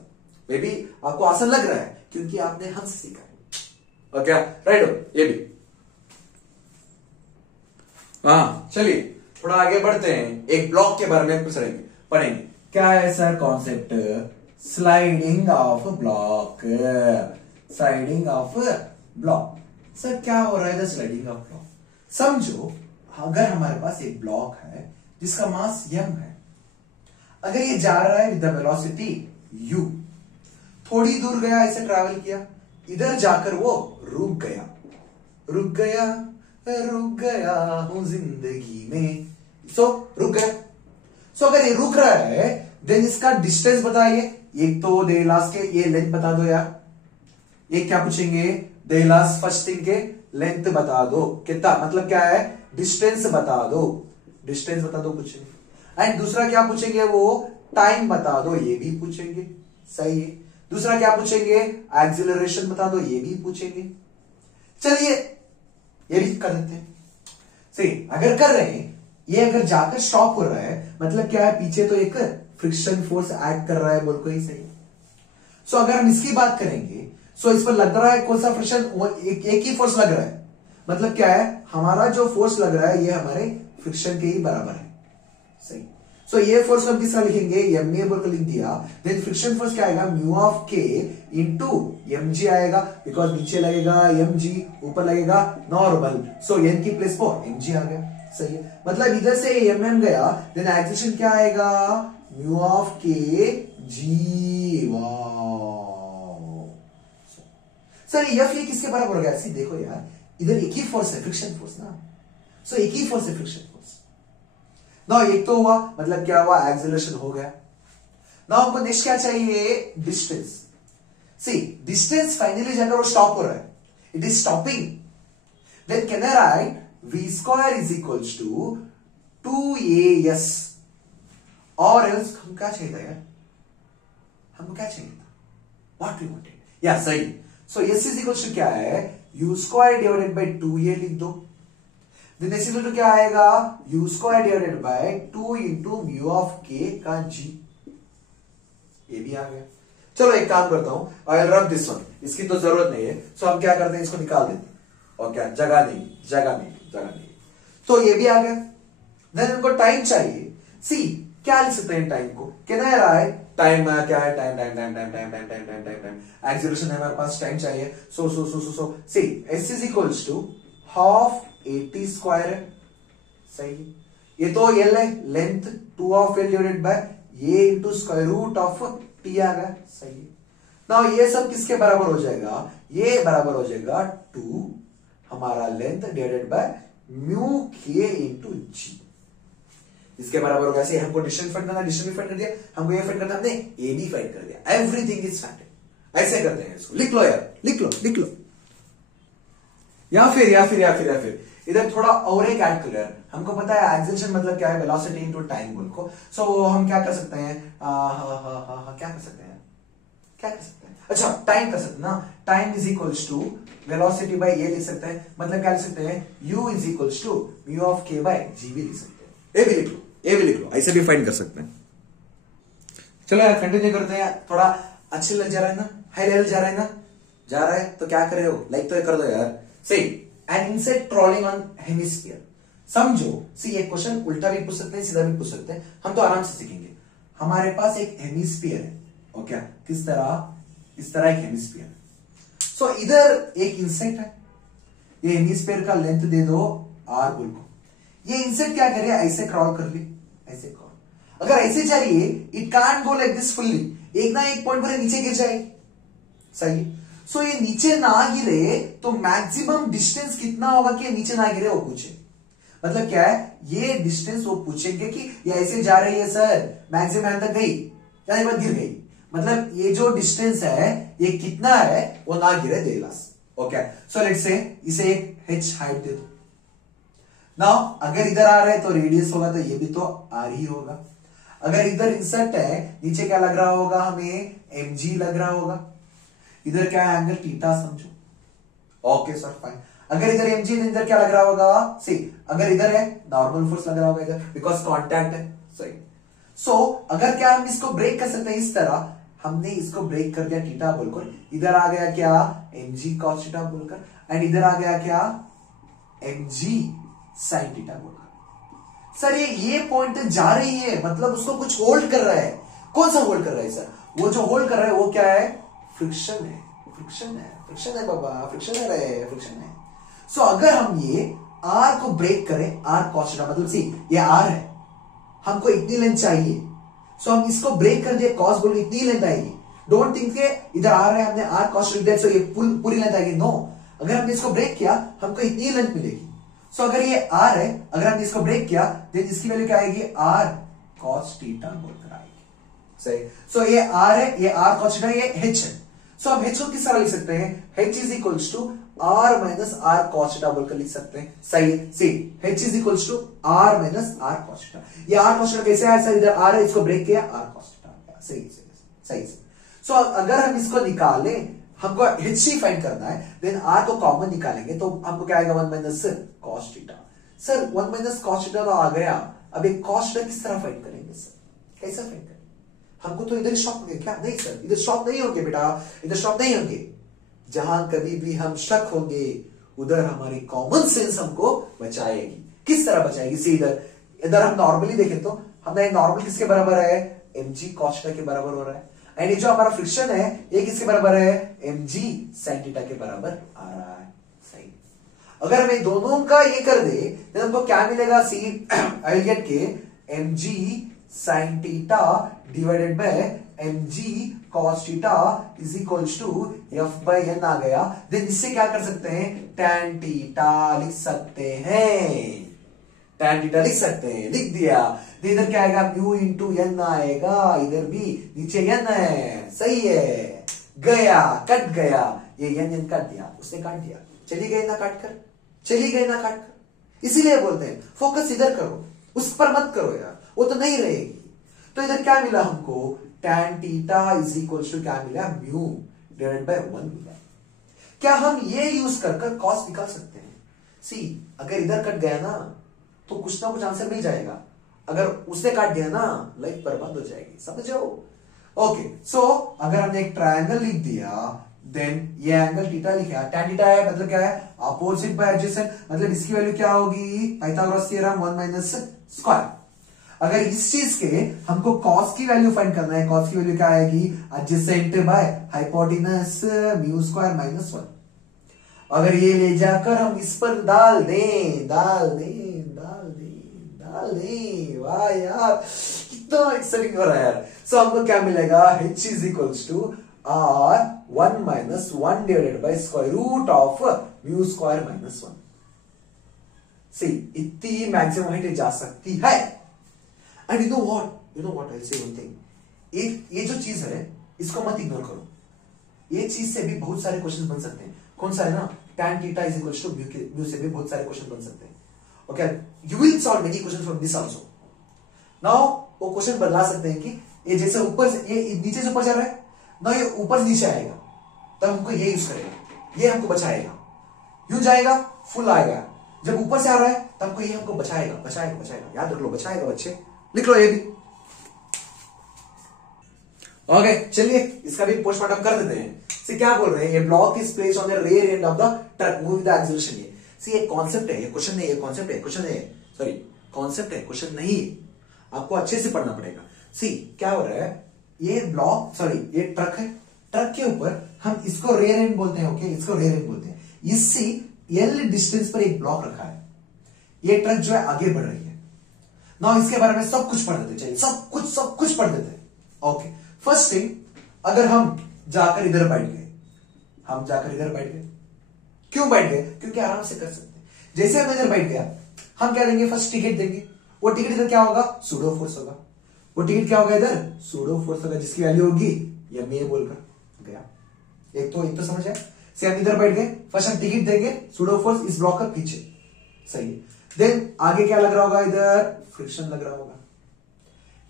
मे बी आपको आसान लग रहा है क्योंकि आपने हमसे सीखा है। ओके राइट हो, ये भी। हाँ चलिए थोड़ा आगे बढ़ते हैं, एक ब्लॉक के बारे में पढ़ेंगे। क्या है sir concept, sliding of block, sliding of block. Sir क्या हो रहा है स्लाइडिंग ऑफ ब्लॉक, समझो अगर हमारे पास एक ब्लॉक है जिसका मास m है, अगर ये जा रहा है विद द वेलोसिटी u, थोड़ी दूर गया, ऐसे ट्रैवल किया, इधर जाकर वो रुक गया, रुक गया, रुक गया हूं जिंदगी में। सो रुक गया। सो अगर ये रुक रहा है देन इसका डिस्टेंस बताइए, एक तो देलास के ये लेंथ बता दो यार, ये क्या पूछेंगे, देलास फर्स्ट थिंग के लेंथ बता दो, कितना मतलब क्या है, डिस्टेंस बता दो, डिस्टेंस बता दो पूछेंगे। एंड दूसरा क्या पूछेंगे, वो टाइम बता दो, ये भी पूछेंगे। सही है। दूसरा क्या पूछेंगे, एक्सिलरेशन बता दो, ये भी पूछेंगे। चलिए ये भी कर देते हैं। सही, अगर कर रहे हैं, ये अगर जाकर स्टॉप हो रहा है मतलब क्या है, पीछे तो एक फ्रिक्शन फोर्स ऐड कर रहा है, बोल को ही सही। सो अगर हम इसकी बात करेंगे, सो इस पर लग रहा है कौन सा फ्रिक्शन, एक ही फोर्स लग रहा है, मतलब क्या है, हमारा जो फोर्स लग रहा है ये हमारे फ्रिक्शन के ही बराबर है। सही। सो ये फोर्स हम किस तरह लिखेंगे, एम बोल कर लिख दिया। देन फ्रिक्शन फोर्स क्या आएगा, mu of k into mg आएगा, बिकॉज नीचे लगेगा mg, ऊपर लगेगा नॉर्मल। सो n की प्लेस पर mg आ गया। सही है, मतलब इधर से mm गया, देन एक्सेलरेशन क्या आएगा, mu of K ji. Sir F ये किसके बराबर हो गया, देखो यार, इधर एक ही फोर्स है, फ्रिक्शन फोर्स ना। सो एक ही फोर्स है, फ्रिक्शन फोर्स। ना एक तो हुआ, मतलब क्या हुआ, एक्सेलरेशन हो गया। ना हमको नेक्स्ट क्या चाहिए, डिस्टेंस। सी डिस्टेंस फाइनली अगर वो स्टॉप हो रहा है, it is stopping, then can I write v square is equals to 2as, और एल्स हम क्या चाहिए था यार, हमको क्या चाहिए था, व्हाट वी वांटेड, या सही। सो s इज इक्वल्स टू क्या है, u square divided by 2a लिख दो, देन s इक्वल टू क्या आएगा, u square divided by 2 into mu of k का g, ये भी आ गया। चलो एक काम करता हूं, आई विल रब दिस वन, इसकी तो जरूरत नहीं है, सो हम क्या करते हैं, इसको निकाल देते हैं, और क्या जगह नहीं, तो ये भी आ गया। देन इनको टाइम चाहिए, सी क्या लिख सकते हैं टाइम को, कैन आई राइट टाइम क्या है, टाइम एक्सेलरेशन है हमारे पास, टाइम चाहिए, so see s is equals to half 80 square है, सही है। ये तो l है, length 2 of l divided by ये into square root of t आ गया, सही है। नाउ ये सब किसके बराबर हो जाएगा, ये बराबर हो जाएगा 2 हमारा length divided by mu k into g, इसके बराबर होगा। ऐसे हमको डिस्टेंस फाइंड करना, डिस्टेंस भी फाइंड कर दिया, हमको ये फाइंड करना, हमने ए भी फाइंड कर दिया, एवरीथिंग इज फाइंड। ऐसे करते हैं इसको, लिख लो यार, लिख लो। या फिर इधर थोड़ा और एक ऐड कर, हमको पता है एक्सेलरेशन मतलब क्या है, वेलोसिटी इनटू टाइम बोल को। सो हम क्या कर सकते हैं, क्या कर सकते हैं, अच्छा टाइम कर सकते हैं ना, time is equals to velocity by ये लिख सकते हैं, मतलब क्या लिख सकते हैं, u is equals to mu of k by g भी लिख सकते हैं, ये भी लिख लो, ऐसे भी फाइंड कर सकते हैं। चलो यार कंटिन्यू करते हैं, थोड़ा अच्छे लग जा रहा है ना, हाई लेवल जा रहा है तो क्या कर रहे हो, लाइक तो कर दो यार। See an insect trolling on hemisphere, समझो, सी एक क्वेश्चन उल्टा भी पूछ सकते हैं, सीधा भी पूछ सकते हैं, हम तो आराम से सीखेंगे। हमारे पास एक हेमिस्फीयर है, ओके, किस तरह, इस तरह एक हेमिस्फीयर है। सो इधर एक इंसेक्ट है, ये हेमिस्फीयर का लेंथ दे दो r बोल को, ये इंसेक्ट क्या करे, ऐसे क्रॉल कर ली, ऐसे क्रॉल, अगर ऐसे जा रही है, it can't go like this fully, एक ना एक पॉइंट पर नीचे गिर जाएगी, सही। सो ये नीचे ना गिरे तो मैक्सिमम डिस्टेंस कितना होगा कि नीचे ना गिरे, वो पूछे, मतलब क्या है, ये डिस्टेंस वो पूछेंगे कि ये ऐसे जा रही है सर, मैक्सिमम यहां तक गई, क्या बात गिर गई, मतलब ये जो डिस्टेंस है ये कितना है, वो ना गिरे दे लास, ओके। सो लेट्स से इसे एक h हाइट दे दो। नाउ अगर इधर आ रहा है तो रेडियस होगा, तो ये भी तो r ही होगा। अगर इधर इंसर्ट है, नीचे क्या लग रहा होगा, हमें mg लग रहा होगा, इधर क्या है, एंगल थीटा समझो, ओके सर फाइन। अगर इधर mg इधर क्या लग रहा होगा, सी अगर इधर है नॉर्मल फोर्स लग रहा होगा इधर, बिकॉज कांटेक्ट है, सही। सो अगर क्या हम इसको ब्रेक कर सकते हैं, इस तरह हमने इसको ब्रेक कर दिया थीटा बोलकर, इधर आ गया क्या, mg cos थीटा बोलकर, एंड इधर आ गया क्या, mg sin थीटा बोलकर। सर ये पॉइंट जा रही है, मतलब उसको कुछ होल्ड कर रहा है, कौन सा होल्ड कर रहा है सर, वो जो होल्ड कर रहा है वो क्या है, फ्रिक्शन है बाबा, फ्रिक्शन है। सो अगर हम ये r को ब्रेक करें, r cos थीटा, मतलब सी ये r है, हमको इतनी लेंथ चाहिए, सो हम इसको ब्रेक कर दिए, cos बोल इतनी लेंथ आएगी, डोंट थिंक के इधर आ रहा है, हमने r cos लिख दिया सो ये पूरी लेंथ आएगी, नो। अगर हमने इसको ब्रेक किया हमको इतनी लेंथ मिलेगी। सो अगर ये r है, अगर हमने इसको ब्रेक किया देन इसकी वैल्यू क्या आएगी, r cos थीटा बोलकर आएगी, सही। सो ये r है, ये r cos थीटा, ये h है। सो अब h को किस तरह लिख सकते हैं, h is equals to r minus r cos theta बोलकर लिख सकते हैं, सही है। See h is equals to r minus r cos theta, ये r cos थीटा कैसे आया सर, इधर r है, इसको ब्रेक किया, r cos थीटा, सही। सो अगर हम इसको निकाले, हमको h ही फाइंड करना है, देन r को कॉमन निकालेंगे तो हमको क्या आएगा, 1 minus cos theta. Sir 1 minus cos theta तो आ गया, अब एक cos थीटा किस तरह फाइंड करेंगे सर, कैसा फाइंड करेंगे, हमको तो इधर स्टॉप होंगे क्या, नहीं सर इधर स्टॉप नहीं होंगे बेटा, इधर स्टॉप नहीं होंगे, जहां कभी भी हम स्टक होंगे उधर हमारी कॉमन सेंस हमको बचाएगी। किस तरह बचाएगी, सी इधर हम नॉर्मली देखें तो हमारा नॉर्मल किसके बराबर है, mg cos थीटा के बराबर हो रहा है, एंड ये जो हमारा फ्रिक्शन है ये किसके बराबर है, mg sin थीटा के बराबर आ रहा है, सही। अगर हमें दोनों का ये कर दे तो हमको क्या मिलेगा, सी आई विल गेट के mg sin theta divided by mg cos theta is equals to f by n आ गया। देन इससे क्या कर सकते हैं, tan थीटा लिख सकते हैं, tan थीटा लिख सकते हैं, लिख दिया। तो इधर क्या आएगा, म्यू इंटू एन आएगा, इधर भी नीचे एन है, सही है, गया, कट गया, ये एन काट दिया, उसने काट दिया, चली गई ना काट कर, चली गई ना काट कर। इसीलिए बोलते हैं फोकस इधर करो, उस पर मत करो यार, वो तो नहीं रहेगी। तो इधर क्या मिला हमको, tan theta is equal to क्या मिला, म्यू डिवाइडेड बाय 1 मिला। क्या हम ये यूज कर कॉस निकाल सकते हैं? सी अगर इधर कट गया ना तो कुछ ना कुछ आंसर मिल जाएगा, अगर उसने काट दिया ना लाइफ बर्बाद हो जाएगी, समझो। ओके, सो अगर हमने एक ट्रायंगल लिख दिया, देन ये एंगल थीटा लिखा, tan थीटा है मतलब क्या है, अपोजिट बाय एडजेसेंट, मतलब इसकी वैल्यू क्या होगी, पाइथागोरस थ्योरम 1 माइनस स्क्वायर। अगर इस चीज के हमको कॉस की वैल्यू फाइंड करना है, कॉस की वैल्यू क्या आएगी, adjacent by hypotenuse mu square minus 1। अगर ये ले जाकर हम इस पर डाल दें, डाल दें, डाल दें, डाल दें, वाह यार कितना एक्साइटिंग हो रहा है यार। सो हमको क्या मिलेगा, h is equals to r 1 minus 1 divided by square root of mu square minus 1। See इतनी मैक्सिमम हाइट जा सकती है। And you know what I say one thing, ये जो चीज है इसको मत इग्नोर करो, ये चीज से भी बहुत सारे क्वेश्चन बन सकते हैं। कौन सा है ना, tan theta is equal to mu से भी बहुत सारे क्वेश्चन बन सकते हैं। Okay, you will solve many question from this also. Now वो क्वेश्चन बदला सकते हैं कि ये जैसे ऊपर से ये नीचे से ऊपर जा रहा है ना, ये ऊपर से नीचे आएगा, तब हमको ये यूज करेगा, ये हमको बचाएगा, यूं जाएगा फुल आएगा, जब ऊपर से आ रहा है तब हमको ये हमको बचाएगा, बचाएगा, बचाएगा, याद रख लो, बचाएगा बच्चे, लिख लो ये भी। ओके, चलिए इसका भी पोस्टमार्टम कर देते हैं। सी क्या बोल रहे हैं, ये block is placed on the rear end of the truck moving the acceleration. ये सी एक कॉन्सेप्ट है, ये क्वेश्चन नहीं है, कॉन्सेप्ट है, क्वेश्चन है, सॉरी कॉन्सेप्ट है, क्वेश्चन नहीं है, आपको अच्छे से पढ़ना पड़ेगा। सी क्या हो रहा है, ये ब्लॉक, सॉरी ये ट्रक है, ट्रक के ऊपर हम इसको रेयर एंड बोलते हैं, ओके इसको रेयर एंड बोलते हैं। इससे एल डिस्टेंस पर एक ब्लॉक रखा है, ये ट्रक जो है आगे बढ़ रही है ना, इसके बारे में सब कुछ पढ़ देते, चाहिए सब कुछ पढ़ देते हैं। ओके, फर्स्ट थिंग, अगर हम जाकर इधर बैठ गए, हम जाकर इधर बैठ गए, क्यों बैठ गए, क्योंकि आराम से कर सकते हैं। जैसे हम इधर बैठ गया, हम क्या देंगे, फर्स्ट टिकट देंगे, वो टिकट इधर क्या होगा, सूडो फोर्स होगा, वो टिकट क्या होगा इधर, सूडो फोर्स होगा, जिसकी वैल्यू होगी एमए बोलकर गया। एक तो समझ आया। से हम इधर बैठ गए, फर्स्ट हम टिकट देंगे, सूडो फोर्स इस ब्लॉक का पीछे, सही है। देन आगे क्या लग रहा होगा, इधर फ्रिक्शन लग रहा होगा।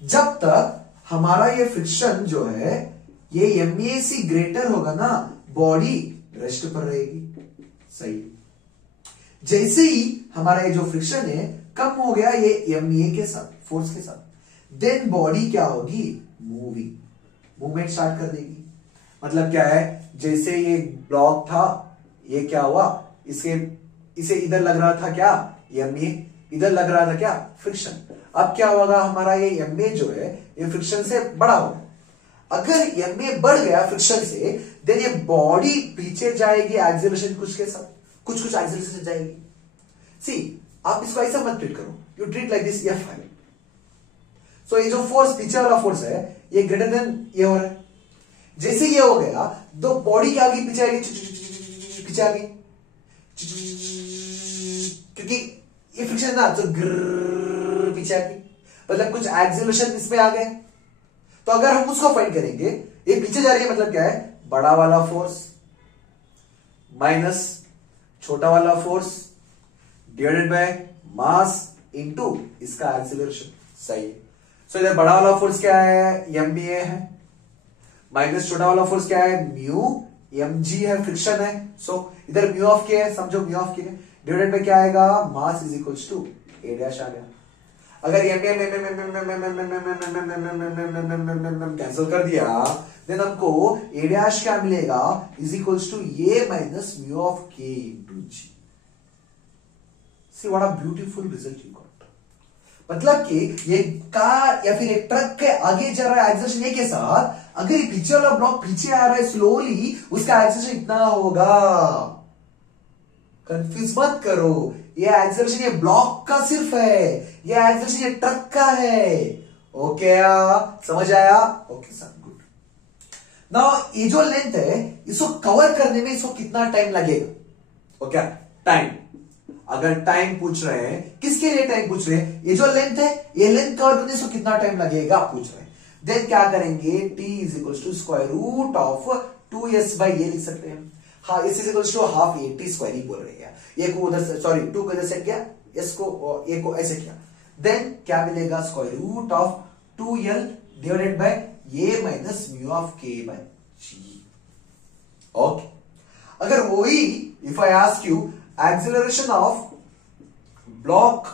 जब तक हमारा ये फ्रिक्शन जो है ये एमए से ग्रेटर होगा ना, बॉडी रेस्ट पर रहेगी, सही। जैसे ही हमारा ये जो फ्रिक्शन है कम हो गया ये एमए के साथ, फोर्स के साथ, देन बॉडी क्या होगी, मूविंग, मूवमेंट स्टार्ट कर देगी। मतलब क्या है, जैसे ये ब्लॉक था, ये क्या हुआ, इसे इधर लग रहा था क्या, एमए, इधर लग रहा था क्या, फ्रिक्शन। अब क्या होगा, हमारा ये एमए जो है ये फ्रिक्शन से बड़ा होगा। अगर एमए बढ़ गया फ्रिक्शन से, देन ये बॉडी पीछे जाएगी एक्सेलरेशन कुछ के साथ, कुछ एक्सेलरेशन से जाएगी। सी आप इसको ऐसा मत ट्रीट करो, you treat like this F है। सो ये जो फोर्स पीछे वाला फोर्स है ये ग्रेटर देन ये हो रहा है। जैसे ये हो गया तो बॉडी क्या आगे पीछे आएगी, पीछे आ गई, क्योंकि ये फ्रिक्शन ना तो पीछे आ गई, मतलब कुछ एक्सेलरेशन इसमें आ गए। तो अगर हम उसको फाइंड करेंगे, ये पीछे जा रही है मतलब क्या है, बड़ा वाला फोर्स माइनस छोटा वाला force divided by mass into इसका एक्सेलरेशन, सही है। सो इधर बड़ा वाला फोर्स क्या है, एमबीए है, माइनस छोटा वाला फोर्स क्या है, म्यू एमजी है, फ्रिक्शन है। सो इधर म्यू ऑफ के है, समझो म्यू ऑफ के है, डिवाइडेड बाय क्या आएगा, mass is equals to a dash आ गया। अगर कैंसिल कर दिया, देन हमको ए डैश क्या मिलेगा, is equals to a minus mu of k into g. See what a beautiful result you got. मतलब कि ये कार या फिर एक ट्रक के आगे चल रहा है एक्सेलरेशन ए के साथ, अगर ये पीछे वाला ब्लॉक पीछे आ रहा है स्लोली, उसका एक्सेलरेशन इतना होगा। कंफ्यूज मत करो, ये एक्सेलरेशन ये ब्लॉक का सिर्फ है, ये एक्सेलरेशन ये ट्रक का है। ओके समझ आया, ओके सर गुड। नाउ ये जो लेंथ है इसको कवर करने में इसको कितना टाइम लगेगा, ओके टाइम। अगर टाइम पूछ रहे हैं, किसके लिए टाइम पूछ रहे हैं, ये जो लेंथ है, ये लेंथ कवर करने से कितना टाइम लगेगा पूछ रहे हैं। देन क्या करेंगे, t is equal to square root of 2s by ये लिख सकते हैं। हाँ, s is equal to half a t square ही बोल रहे हैं। ये को उधर से, सॉरी 2 को इधर से किया, s को ए को ऐसे किया। देन क्या मिलेगा, square root of 2l divided by ये minus mu of k by g। Okay, अगर वही if I ask you acceleration of block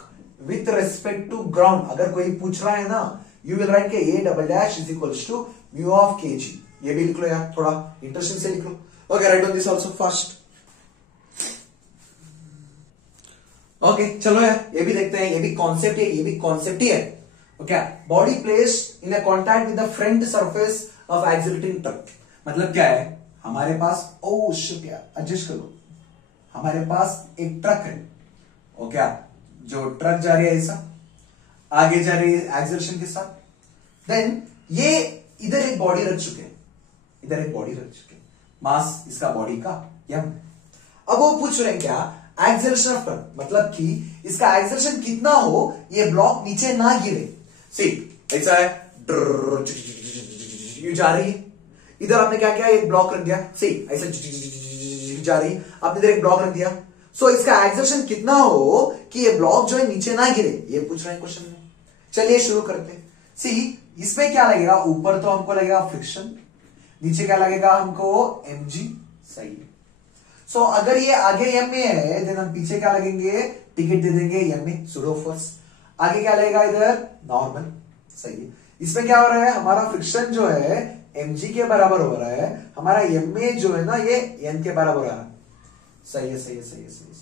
with respect to ground, अगर कोई पूछ रहा है ना, you will write K A double dash is equals to mu of K G. ये भी लिख लो यार, थोड़ा इंटरेस्टिंग से लिख लो। Okay, right on this also fast. Okay, चलो यार ये भी देखते हैं, ये भी कॉन्सेप्ट है, ये भी कॉन्सेप्ट ही है। Okay, body placed in a contact with the front surface of accelerating truck. मतलब क्या है, हमारे पास, ओ शिट यार, एडजस्ट कर लो, हमारे पास एक ट्रक है। ओके, जो ट्रक जा रही है ऐसा, आगे जा रही है एक्सेलरेशन के साथ। देन ये इधर एक बॉडी रख चुके हैं, इधर एक बॉडी रख चुके हैं, मास इसका बॉडी का m। अब वो पूछ रहे हैं क्या, एक्सेलरेशन ऑफ ट्रक, मतलब कि इसका एक्सेलरेशन कितना हो, ये ब्लॉक नीचे ना गिरे। सी ऐसा है, यू जा रही है, इधर आपने क्या किया, एक ब्लॉक रख दिया। सी ऐसा जा रही, आपने इधर एक ब्लॉक रख दिया। सो इसका एक्सेलरेशन कितना हो कि ये ब्लॉक जो है नीचे ना गिरे, ये पूछ रहे हैं क्वेश्चन में। चलिए शुरू करते हैं। सी इसमें क्या लगेगा, ऊपर तो हमको लगेगा फ्रिक्शन, नीचे क्या लगेगा हमको, mg। सही है। सो अगर ये आगे m में है, देन हम पीछे क्या लगेंगे, टिकट दे देंगे m में, सूडो फोर्स। आगे क्या लगेगा, इधर नॉर्मल। सही है। इसमें क्या हो रहा है, हमारा फ्रिक्शन जो है mg के बराबर हो रहा है, हमारा ma जो है ना ये n के बराबर हो रहा है। सही है, सही है, सही है, सही है।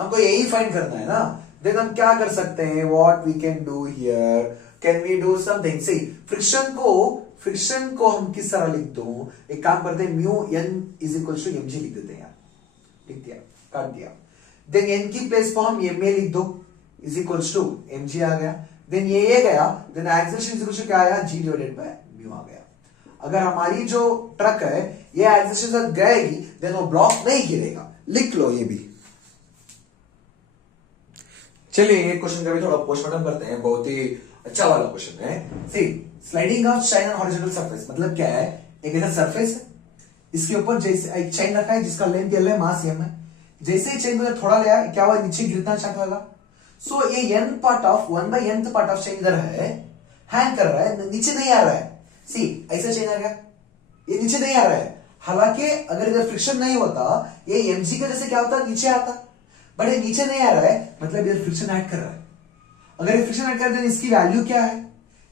हमको यही फाइंड करना है ना। देन हम क्या कर सकते हैं, what we can do here, can we do something. See friction को हम किस तरह लिख दो, एक काम करते हैं, mu n is equal to mg लिख देते हैं यार, लिख दिया, काट दिया। देन n की प्लेस पर हम ma लिख दो, इज इक्वल टू mg आ गया। देन ये गया, then acceleration is equal to क्या आया, g डिवाइडेड बाय म्यू आ गया। अगर हमारी जो ट्रक है ये एक्सेलरेशन से गएगी, देन वो ब्लॉक नहीं गिरेगा, लिख लो ये भी। चलिए ये क्वेश्चन का भी थोड़ा पोस्टमार्टम करते हैं, बहुत ही अच्छा वाला क्वेश्चन है। See sliding of chain on horizontal surface, मतलब क्या है, एक ऐसा सरफेस है, इसके ऊपर जैसे एक चेन रखा है जिसका लेंथ l है, मास m है। जैसे ही चेन को थोड़ा लिया, क्या हुआ, नीचे गिरना चाहता होगा। सो ये n part of 1/nth part of chain इधर है, हैंग कर रहा है, नीचे नहीं आ रहा है। सी ऐसा चेन आ गया, ये नीचे नहीं आ रहा है। हालांकि अगर इधर फ्रिक्शन नहीं होता, ये mg का जैसे क्या होता, नीचे आता, बट ये नीचे नहीं आ रहा है, मतलब इधर फ्रिक्शन ऐड कर रहा है। अगर ये फ्रिक्शन ऐड कर रहा है, इसकी वैल्यू क्या है,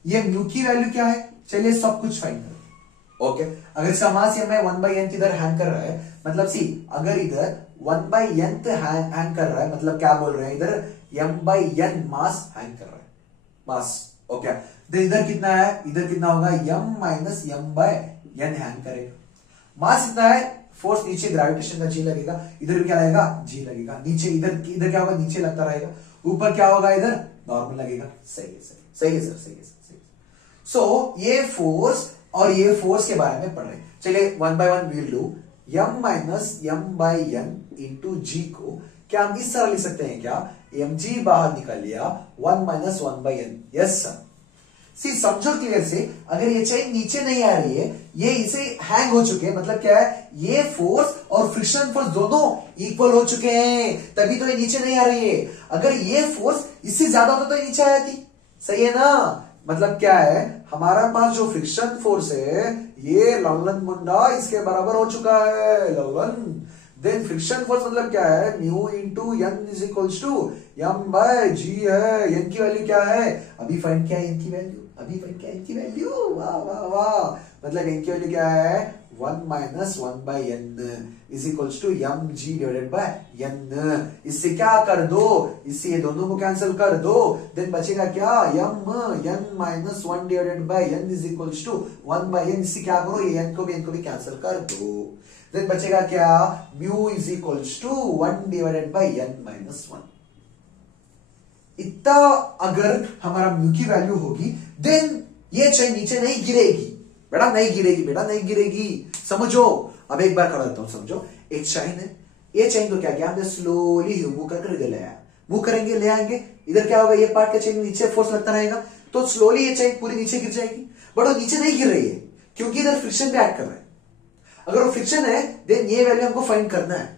ये म्यू की वैल्यू क्या है, चलिए सब कुछ फाइंड करो। ओके, अगर इसका मास m है, 1/nth इधर हैंग कर रहा है, मतलब सी अगर इधर 1/nth हैंग कर रहा है, मतलब क्या बोल रहे हैं, इधर m/n मास हैंग कर रहा है, मास। ओके, तो इधर कितना है, इधर कितना होगा, m माइनस m/n हैंग करेगा। मास इतना है, फोर्स नीचे ग्रेविटेशन का जी लगेगा, इधर भी क्या लगेगा, जी लगेगा। नीचे इधर क्या होगा, नीचे लगता रहेगा, ऊपर क्या होगा, इधर नॉर्मल लगेगा। सही है, सही है सर, सही है सर, सही है। सो ये फोर्स और ये फोर्स के बारे में पढ़ रहे हैं। चलिए 1 by 1 we'll do, m minus m/n into g को क्या हम इस तरह लिख सकते हैं क्या, mg बाहर निकल लिया, 1 माइनस 1/n। Yes sir. सी समझो क्लियर से, अगर ये चेन नीचे नहीं आ रही है, ये इसे हैंग हो चुके हैं, मतलब क्या है, ये फोर्स और फ्रिक्शन फोर्स दोनों इक्वल हो चुके हैं, तभी तो ये नीचे नहीं आ रही है। अगर ये फोर्स इससे ज्यादा होता तो ये नीचे आ जाती। सही है ना, मतलब क्या है, हमारा पास जो फ्रिक्शन फोर्स है, ये ललन मुंडा इसके बराबर हो चुका है, ललन। देन फ्रिक्शन फोर्स मतलब क्या है, mu into n is equals to m by g है। एन की वैल्यू क्या है, अभी फाइंड किया एन की वैल्यू, अभी फाइंड किया एन की वैल्यू, वाह वाह वाह। मतलब एन की वैल्यू क्या है, 1 minus 1/n is equals to M G divided by N. इससे क्या कर दो, इससे ये दोनों को कैंसिल कर दो, देन बचेगा क्या, M N minus 1 divided by N is equals to 1/n। इससे क्या करो, ये एन को भी कैंसिल कर दो, देन बचेगा क्या, mu is equals to 1 divided by n minus 1। इतना अगर हमारा म्यू की वैल्यू होगी, देन ये चेन नीचे नहीं गिरेगी बेटा, नहीं गिरेगी बेटा, नहीं गिरेगी, समझो। अब एक बार कर देता हूं, समझो। एक चेन है, ये चेन को क्या किया हमने, स्लोली मूव करके इधर लाया, मूव करेंगे, ले आएंगे, इधर क्या होगा, ये पार्ट का चेन नीचे फोर्स लगता रहेगा, तो स्लोली ये चेन पूरी नीचे गिर जाएगी। बट वो नीचे नहीं गिर रही है क्योंकि इधर फ्रिक्शन भी ऐड कर रहा है। अगर वो फ्रिक्शन है देन ये वैल्यू हमको फाइंड करना है।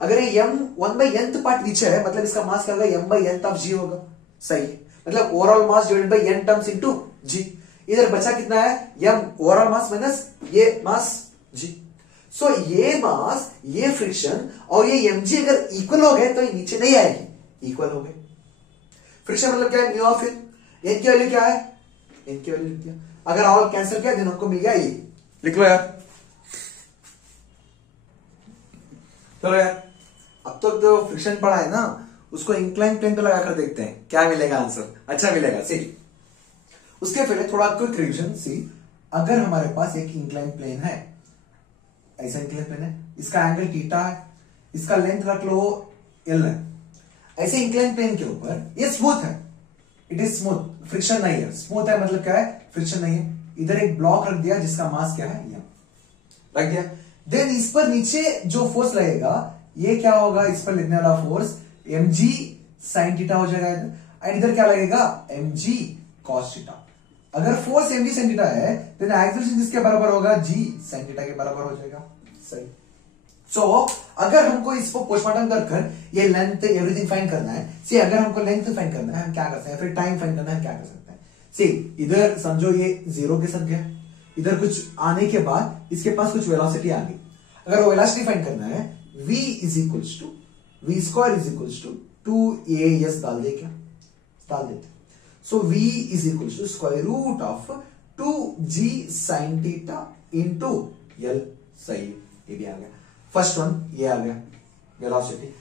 अगर ये m 1/nth पार्ट नीचे है मतलब इसका मास क्या होगा, m/nth ऑफ g होगा। सही, मतलब overall mass divided by n terms into g। इधर बचा कितना है, m ओवरऑल मास माइनस ये मास g। सो ये मास, ये फ्रिक्शन और ये mg अगर इक्वल हो गए तो ये नीचे नहीं आएगी, इक्वल हो गए। फ्रिक्शन मतलब क्या है, म्यू ऑफ n की वैल्यू क्या है, n की वैल्यू लिख दिया। अगर ऑल कैंसिल किया देन हमको मिल गया ये, लिख लो यार। चलो यार, अब तो जो फ्रिक्शन पड़ा है ना उसको इंक्लाइन प्लेन पे लगाकर देखते हैं क्या मिलेगा आंसर, अच्छा मिलेगा। सी उसके पहले थोड़ा क्विक रिवीजन। सी अगर हमारे पास एक इंक्लाइन प्लेन है, ऐसा इंक्लाइन प्लेन है, इसका एंगल थीटा है, इसका लेंथ रख लो एल है, ऐसे इंक्लाइन प्लेन के ऊपर ये स्मूथ है, इट इज स्मूथ, फ्रिक्शन नहीं है। स्मूथ है मतलब क्या है, फ्रिक्शन नहीं है। इधर एक ब्लॉक रख दिया जिसका मास क्या है, यम रख दिया। देन इस पर नीचे जो फोर्स लगेगा ये क्या होगा, इस पर लगने वाला फोर्स mg sin थीटा हो जाएगा एंड इधर क्या लगेगा, mg cos थीटा। अगर फोर्स mg sin थीटा है देन एक्सेलरेशन किसके बराबर होगा, g sin थीटा के बराबर हो जाएगा। सही। सो अगर हमको इसको पोस्टमार्टम कर ये लेंथ एवरीथिंग फाइंड करना है, सी अगर हमको लेंथ फाइंड करना है हम क्या कर सकते हैं, फिर टाइम फाइंड करना है क्या कर सकते हैं। सी इधर समझो ये 0 के साथ गया, इधर कुछ आने के बाद इसके पास कुछ वेलोसिटी आ गई। अगर वो वेलोसिटी फाइंड करना है v is equals to v square is equals to 2as डाल दे, क्या डाल देते। So v is equals to square root of 2g sin theta into l। सही, ये भी आ गया। फर्स्ट वन ये आ गया वेलोसिटी।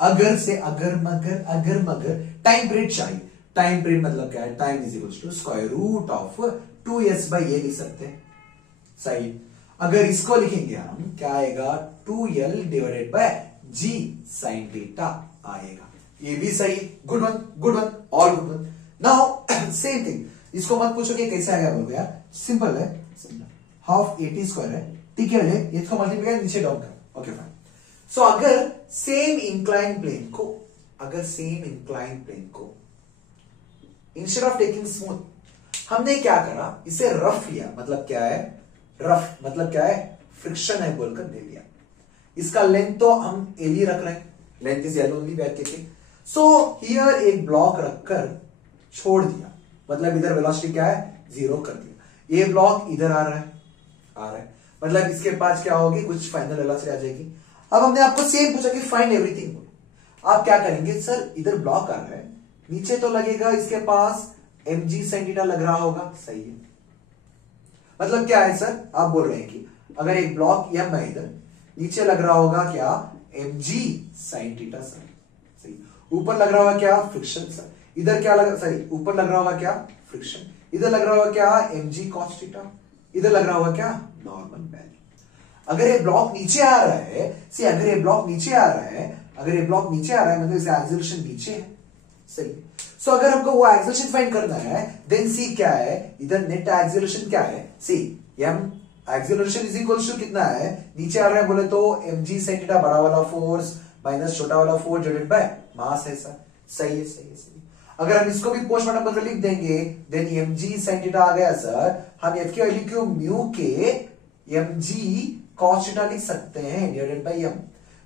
अगर से अगर मगर टाइम पीरियड चाहिए, टाइम पीरियड मतलब क्या है, time is equals to square root of 2s by a लिख सकते हैं। सही। अगर इसको लिखेंगे हम क्या आएगा, 2l divided by g sin theta आएगा। ये भी सही, good one, good one, all good one. Now same thing, इसको मत पूछो कि कैसे आएगा, बोलो यार सिंपल है, हाफ 80 स्क्वायर है, ठीक है, इसको मल्टीप्लाई नीचे डाउन कर, ओके फाइन। सो अगर सेम इंक्लाइन प्लेन को इंस्टेड ऑफ टेकिंग स्मूथ हमने क्या करा, इसे रफ लिया, मतलब क्या है, रफ मतलब क्या है, फ्रिक्शन है बोलकर ले लिया। इसका लेंथ तो हम एल ही रख रहे हैं, length is l only back के। सो हियर एक ब्लॉक रखकर छोड़ दिया, मतलब इधर वेलोसिटी क्या है, 0 कर दिया। ये ब्लॉक इधर आ रहा है, मतलब इसके पास क्या होगी, कुछ फाइनल वेलोसिटी आ जाएगी। अब हमने आपको सेम पूछा कि फाइंड एवरीथिंग, आप क्या करेंगे, सर इधर ब्लॉक आ रहा है, नीचे तो लगेगा इसके पास mg sin थीटा लग रहा होगा। सही है, मतलब क्या है सर, आप बोल रहे हैं कि अगर एक ब्लॉक m है इधर, नीचे लग रहा होगा क्या, mg sin थीटा। सर सही। ऊपर लग रहा होगा क्या, फ्रिक्शन। सर इधर क्या लग, सॉरी ऊपर लग रहा होगा क्या, फ्रिक्शन। इधर लग रहा होगा क्या, mg cos थीटा। इधर लग रहा होगा क्या, नॉर्मल वैल्यू। अगर ये ब्लॉक नीचे आ रहा है, सी अगर ये ब्लॉक नीचे आ रहा है, मतलब इसका एक्सेलरेशन नीचे है। सही। सो अगर हमको वो एक्सेलरेशन फाइंड करना है देन सी क्या है, इधर नेट एक्सेलरेशन क्या है, see m acceleration is equals to कितना है, नीचे आ रहा है बोले तो mg sin थीटा बड़ा वाला फोर्स माइनस छोटा वाला फोर्स डिवाइडेड बाय मास है। सर सही है। अगर हम इसको भी पोस्टमार्टम पर लिख देंगे देन mg sin थीटा आ गया। सर हम f की वैल्यू क्यों, म्यू के mg cos थीटा लिख सकते हैं divided by m।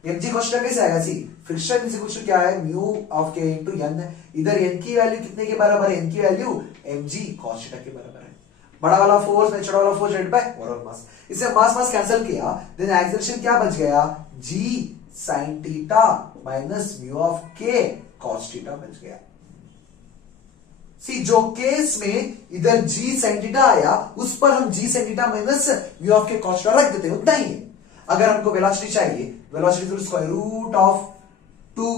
mg cos theta कैसे आएगा, सी फ्रिक्शन इज इक्वल टू क्या है, mu of k into n। इधर n की वैल्यू कितने के बराबर है, n की वैल्यू mg cos थीटा के बराबर है। बड़ा वाला फोर्स में छोटा वाला फोर्स डिवाइडेड बाय ओवरऑल मास। इसे मास कैंसिल किया देन एक्सेलरेशन क्या बच गया, g sin theta minus mu of k cos theta बच गया। सी जो केस में इधर g sin थीटा आया उस पर हम g sin theta minus mu of k cos theta रख देते हैं, उतना ही है। अगर हमको वेलोसिटी चाहिए, velocity square root of 2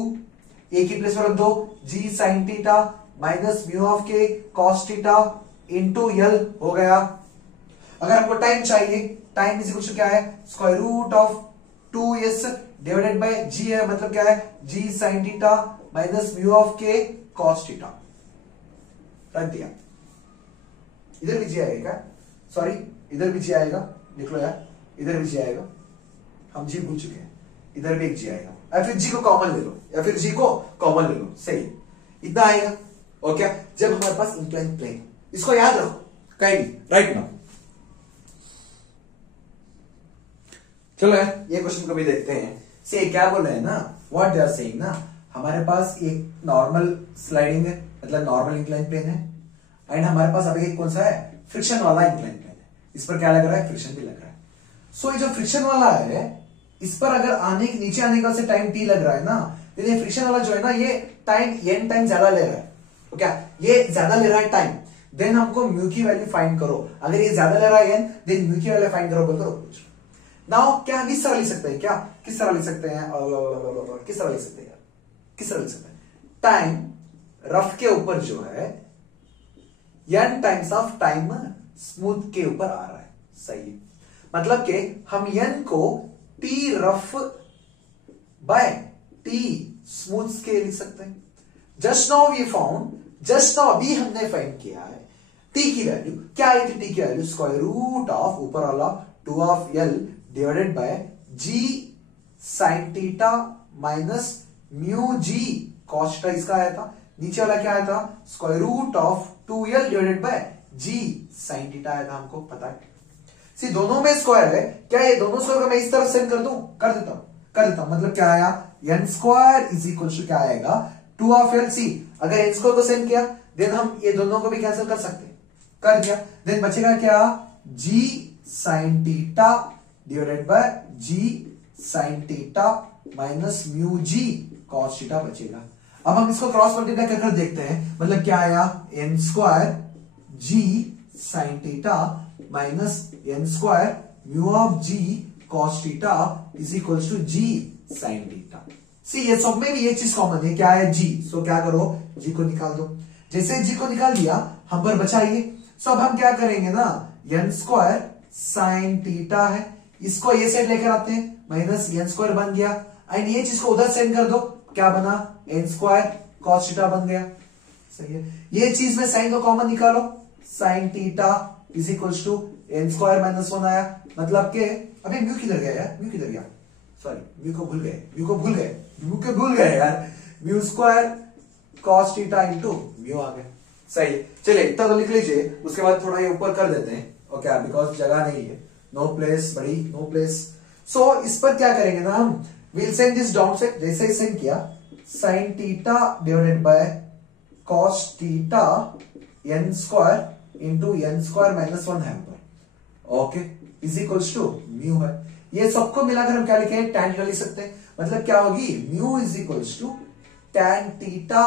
a की प्लेस पर रख दो, g sin theta minus mu of k cos theta into l हो गया। अगर हमको टाइम चाहिए, टाइम इज इक्वल टू क्या है, square root of 2s divided by g है, मतलब क्या है, g sin theta minus mu of k cos theta रख दिया। इधर भी जी आएगा, सॉरी इधर भी जी आएगा, लिख लो यार, इधर भी जी आएगा, हम जी भूल चुके हैं, इधर भी एक जी आएगा। या फिर जी को कॉमन ले लो, या फिर जी को कॉमन ले लो, सही है, इतना आएगा। ओके, जब हमारे पास इंक्लाइन प्लेन, इसको याद रखो कहीं भी राइट नाउ। चलो यार ये क्वेश्चन को भी देखते हैं। से क्या बोल रहे हैं ना, व्हाट दे आर सेइंग ना, हमारे पास एक नॉर्मल स्लाइडिंग है, मतलब नॉर्मल इंक्लाइन प्लेन है, एंड हमारे पास अभी एक कौन सा है, फ्रिक्शन वाला इंक्लाइन प्लेन है। इस पर क्या लग रहा है, फ्रिक्शन भी लग रहा है। सो ये जो फ्रिक्शन वाला है, इस पर अगर आने नीचे आने का से टाइम टी लग रहा है ना, तो ये फ्रिक्शन वाला जो है ना, ये टाइम n टाइम ज्यादा ले रहा है। तो क्या ये ज्यादा ले रहा है टाइम, देन हमको म्यू की वैल्यू फाइंड करो। अगर ये ज्यादा ले रहा है n, देन म्यू की वैल्यू फाइंड करो, बोल करो। नाउ क्या किस तरह लिख सकते हैं, क्या किस तरह लिख सकते हैं, किस तरह लिख सकते हैं, किस तरह लिख सकते हैं, टाइम रफ के ऊपर जो है n times of time smooth के ऊपर आ रहा है, सही है। मतलब कि हम n को t rough by t smooth के लिख सकते हैं। Just now we found, just now अभी हमने फाइंड किया है t की वैल्यू, क्या आई थी t की वैल्यू, स्क्वायर रूट ऑफ ऊपर वाला 2 of l divided by g sin theta minus mu g cos theta, इसका आया था। नीचे वाला क्या आया था, square root of 2l divided by g sin theta आया था, हमको पता है। सी दोनों में स्क्वायर है, क्या ये दोनों स्क्वायर को मैं इस तरफ सेंड कर दूं, कर देता हूं, मतलब क्या आया, n square is equal to क्या आएगा, 2 ऑफ l। सी अगर n स्क्वायर को सेंड किया, देन हम ये दोनों को भी कैंसिल कर सकते हैं, कर दिया, देन बचेगा क्या, g sin theta divided by g sin theta minus mu g cos theta बचेगा। अब हम इसको क्रॉस मल्टीप्लाई कर देखते हैं, मतलब क्या आया, n square g sin theta minus n square mu of g cos theta is equal to g sin theta. See ये सब में भी ये चीज कॉमन है, क्या है, g। सो क्या करो, g को निकाल दो। जैसे g को निकाल दिया, हम पर बचा ये। सो अब हम क्या करेंगे ना, n स्क्वायर sin थीटा है, इसको ये साइड लेकर आते हैं, माइनस n स्क्वायर बन गया, एंड ये चीज को उधर सेंड कर दो, क्या बना, n स्क्वायर cos थीटा बन गया, सही है। ये चीज में साइन को कॉमन निकालो, sin theta is equal to n square minus 1 आया, मतलब के अभी म्यू किधर गया यार, म्यू किधर गया, सॉरी म्यू को भूल गए यार, mu square cos theta into mu आ गया, सही। चलिए इतना तो लिख लीजिए, उसके बाद थोड़ा ये ऊपर कर देते हैं, ओके, बिकॉज जगह नहीं है, नो प्लेस बड़ी, नो प्लेस। सो इस पर क्या करेंगे ना हम, will send this down side, जैसे ही सेंड किया, sin theta divided by cos theta n square into n square minus 1 है ऊपर, okay, is equals to mu है। ये सबको मिलाकर हम क्या लिखे, tan थीटा लिख सकते हैं, मतलब क्या होगी, mu is equals to tan theta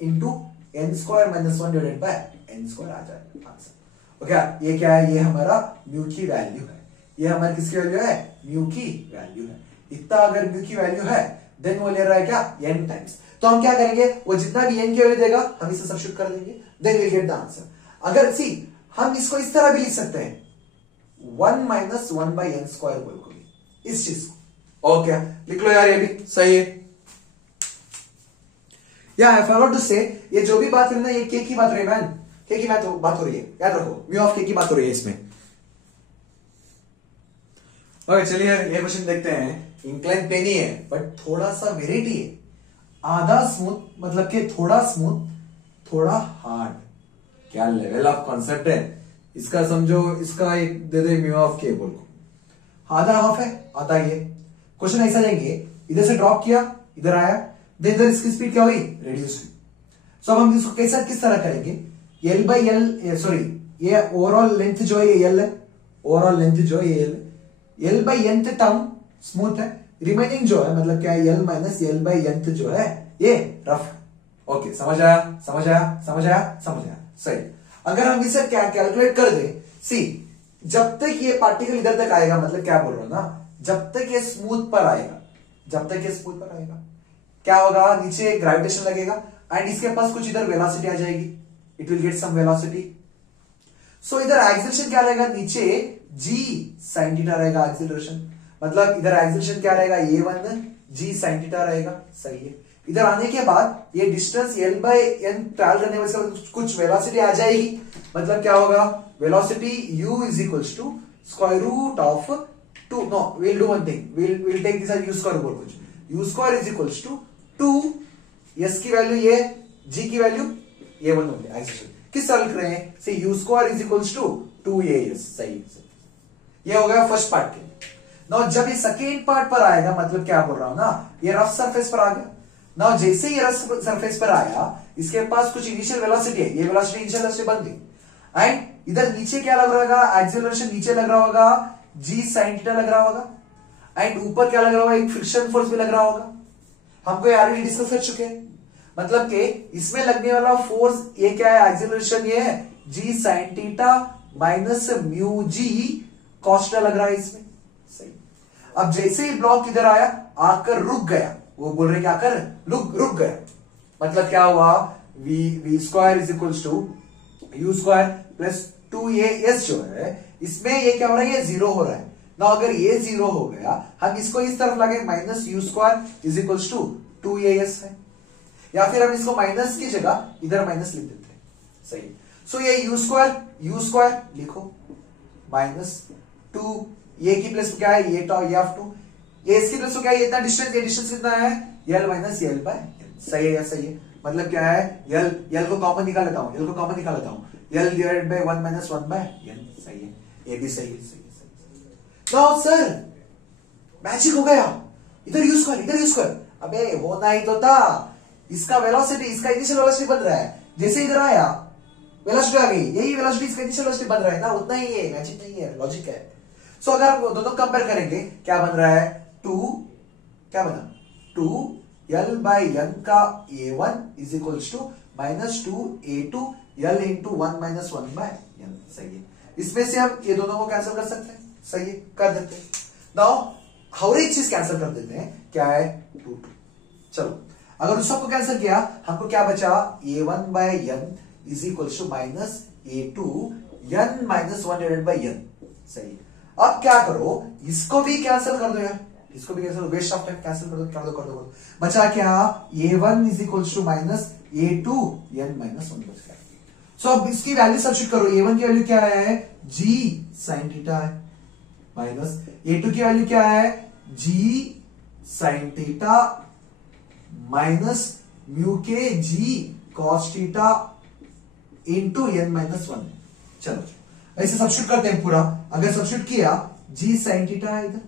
into n square minus 1 divided by n square आ जाएगा आंसर। ओके, ये क्या है, ये हमारा म्यू की वैल्यू है, ये हमारी किसकी वैल्यू है, म्यू की वैल्यू है। इतना अगर म्यू की वैल्यू है, देन वो ले रहा है क्या, n टाइम्स। तो हम क्या करेंगे, वो जितना भी n की वैल्यू देगा, हम इसे सब्स्टिट्यूट कर देंगे, then will get the answer. अगर सी हम इसको इस तरह भी लिख सकते हैं, 1 माइनस 1 बाई n स्क्वायर बोल को भी, इस चीज को, ओके, लिख लो यार, ये भी सही है। या आई फॉरगॉट टू से, ये जो भी बात करें ना, ये k की बात हो रही है मैन, k की बात हो रही है, याद रखो, म्यू ऑफ k की बात हो रही है इसमें। ओके चलिए ये क्वेश्चन देखते हैं। इंक्लाइन प्लेन ही है, बट थोड़ा सा वेराइटी है, आधा स्मूथ मतलब कि थोड़ा स्मूथ थोड़ा हार्ड। क्या लेवल ऑफ कॉन्सेप्ट है इसका, समझो, इसका एक दे दे म्यू ऑफ के बोल को, आधा हाफ है, आधा ये। क्वेश्चन ऐसा लेंगे, इधर से ड्रॉप किया, इधर आया, देन इधर इसकी स्पीड क्या हुई, रिड्यूस हुई। सो अब हम इसको कैसा किस तरह करेंगे, एल बाई एल, सॉरी ये ओवरऑल लेंथ जो है ये एल है, ओवरऑल लेंथ जो है ये एल है, L by nth term smooth है, रिमेनिंग जो है मतलब क्या है, L minus L by nth जो है ये रफ है। ओके, समझ आया, समझ आया, समझ आया, समझ आया, सही। अगर हम इसे क्या कैलकुलेट कर दे, सी जब तक ये पार्टिकल इधर तक आएगा, मतलब क्या बोल रहा हूं ना, जब तक ये स्मूथ पर आएगा, जब तक ये स्मूथ पर आएगा, क्या होगा, नीचे ग्रेविटेशन लगेगा एंड इसके पास कुछ इधर वेलोसिटी आ जाएगी, it will get some velocity. So इधर एक्सेलरेशन क्या रहेगा, नीचे g sin थीटा रहेगा एक्सेलरेशन, मतलब इधर एक्सेलरेशन क्या रहेगा, a1 g sin थीटा रहेगा, सही है। इधर आने के बाद ये distance l by n travel करने वजह से कुछ वेलोसिटी आ जाएगी, मतलब क्या होगा, velocity u is equals to square root of 2, no will do one thing, will take this as u square बोल कुछ, u square is equals to 2 s की वैल्यू ये, जी की वैल्यू ये 1 होगी। ऐसे किस सॉल्व कर रहे हैं, say u square is equals to 2as। सही, ये हो गया फर्स्ट पार्ट के। नाउ जब ये सेकेंड पार्ट पर आएगा, मतलब क्या बोल रहा हूं ना, ये रफ सरफेस पर आ गया। नाउ जैसे ये रफ सरफेस पर आया, इसके पास कुछ इनिशियल वेलोसिटी है, ये वेलोसिटी इनिशियल वेलोसिटी बन गई। एंड इधर नीचे क्या लग रहा होगा, एक्सेलरेशन नीचे लग रहा होगा, जी साइन थीटा लग रहा होगा। एंड ऊपर क्या लग रहा होगा, एक फ्रिक्शन फोर्स भी लग रहा होगा। हमको ये ऑलरेडी डिस्कस कर चुके हैं। मतलब कि इसमें लगने वाला फोर्स ये क्या है, एक्सेलरेशन ये है जी sine theta minus mu G cos theta लग रहा है इसमें। सही। अब जैसे ही ब्लॉक इधर आया, आकर रुक गया, वो बोल रहे क्या कर रुक गया, मतलब क्या हुआ, v square is equals to u square plus 2as जो है, इसमें ये क्या हो रहा है, ये 0 हो रहा है ना। अगर ये 0 हो गया, हम इसको इस तरफ लागे, minus u square is equals to 2as है, या फिर हम इसको माइनस की जगह इधर माइनस लिख देते हैं। सही। सो ये यू स्क्वायर लिखो माइनस 2, ये की प्लस क्या है, ये f2, ये इसकी प्लस क्या है, ये इतना डिस्टेंस, ये डिस्टेंस कितना है, l minus l by l। सही है या सही है, मतलब क्या है, l को कॉमन निकाल लेता हूं, l divided by 1 minus 1 by l। सही है, ये भी सही है। नाउ सर मैजिक हो गया, इधर यू स्क्वायर, अबे होना ही तो था, इसका वेलोसिटी, इसका इनिशियल वेलोसिटी बन रहा है, जैसे इधर आया वेलोसिटी आ गई, यही वेलोसिटी इसका इनिशियल वेलोसिटी बन रहा है ना, उतना ही है, मैजिक नहीं है, लॉजिक है। सो अगर हम दोनों कंपेयर करेंगे, क्या बन रहा है, 2 क्या बना, 2l बाय n का a1 is equals to minus 2a2 l into 1 minus 1 by n। सही है, इसमें से हम ये दोनों को कैंसिल कर सकते हैं। सही है, कर देते हैं। नाउ हर एक चीज कैंसिल कर देते हैं, क्या है 2। चलो अगर उस सबको कैंसिल किया, हमको क्या बचा, a1 by n is equals to minus a2 n minus 1 divided by n। सही। अब क्या करो, इसको भी कैंसिल कर दो यार, इसको भी cancel, waste of time, cancel कर दो। बचा क्या, a1 is equals to minus a2 n minus 1 बच गया। सो अब इसकी वैल्यू सब्स्टिट्यूट करो, a1 की वैल्यू क्या है, g साइन थीटा है, माइनस a2 की वैल्यू क्या है, g sine theta minus mu k g cos theta into n minus 1। चलो ऐसे सब्स्टिट्यूट करते हैं पूरा। अगर सब्स्टिट्यूट किया, g साइन थीटा है इधर,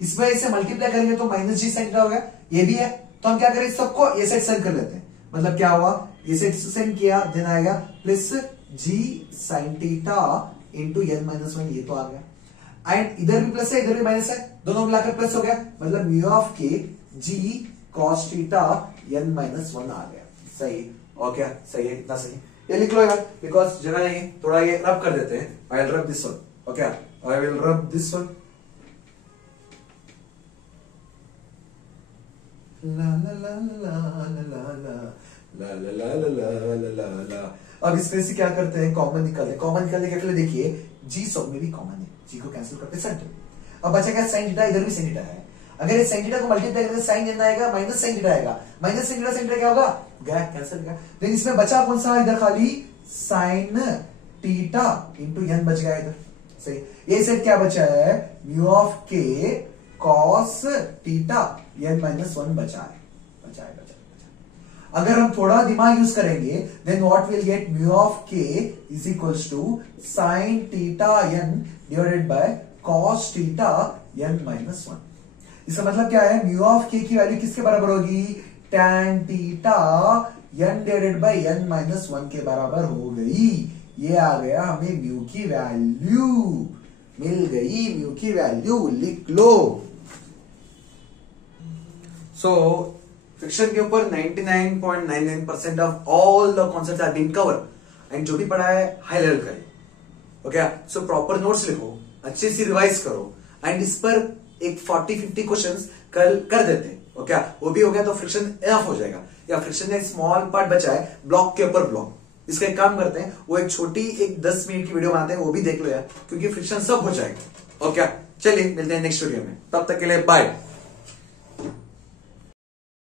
इसमें इसे मल्टीप्लाई करेंगे तो माइनस जी साइन थीटा हो गया, ये भी है, तो हम क्या करें, सबको ये साइड सेंड कर लेते हैं। मतलब क्या हुआ, ये साइड सेंड किया, देन आएगा plus g sine theta into n minus 1, ये तो आ गया। एंड इधर भी प्लस है, इधर भी माइनस है, दोनों मिलाकर प्लस हो गया, मतलब mu of K g cos theta n minus 1 आ गया। सही, और क्या सही है, इतना सही। ये लिख लो यार, बिकॉज जगह नहीं, थोड़ा ये रब कर देते हैं। I will rub this one, okay, I will rub this one. ला ला ला ला ला ला ला ला ला ला ला ला ला ला। अब इसमें से क्या करते हैं, कॉमन निकालते हैं। कॉमन निकालने के लिए देखिए, जी सब में भी कॉमन है, जी को कैंसिल करते सेंटर। अब बचा क्या, साइन थीटा, इधर भी साइन थीटा है। अगर ये साइन थीटा को मल्टीप्लाई करेंगे, साइन n आएगा, माइनस साइन थीटा आएगा, माइनस साइन थीटा क्या होगा, गया, कैंसिल गया। देन इसमें बचा कौन सा, इधर खाली साइन थीटा इंटू n बच गया इधर। सही। ये सेट क्या बचा है, mu of k cos theta n minus 1 बचा है। अगर हम थोड़ा दिमाग यूज करेंगे, then what will get, mu of k is equals to sine theta n divided by cos theta n minus 1। इसका मतलब क्या है, म्यू ऑफ के की वैल्यू किसके बराबर होगी, tan theta n divided by n minus 1 के बराबर हो गई। ये आ गया, हमें म्यू की वैल्यू मिल गई, म्यू की वैल्यू लिख लो। सो फ्रिक्शन के ऊपर 99.99% of all the concepts are been covered, and जो भी पढ़ा है हाई लेवल करें। ओके, सो प्रॉपर नोट्स लिखो, अच्छे से रिवाइज करो, एंड इस पर एक 40-50 क्वेश्चंस कर देते हैं। ओके, वो भी हो गया तो फ्रिक्शन एनफ हो जाएगा। या फ्रिक्शन का एक स्मॉल पार्ट बचा है, ब्लॉक के ऊपर ब्लॉक, इसका एक काम करते हैं, वो एक छोटी एक 10 मिनट की वीडियो बनाते हैं, वो भी देख लो यार, क्योंकि फ्रिक्शन सब हो जाएगा। ओके, चलिए मिलते हैं नेक्स्ट वीडियो में, तब तक के लिए बाय।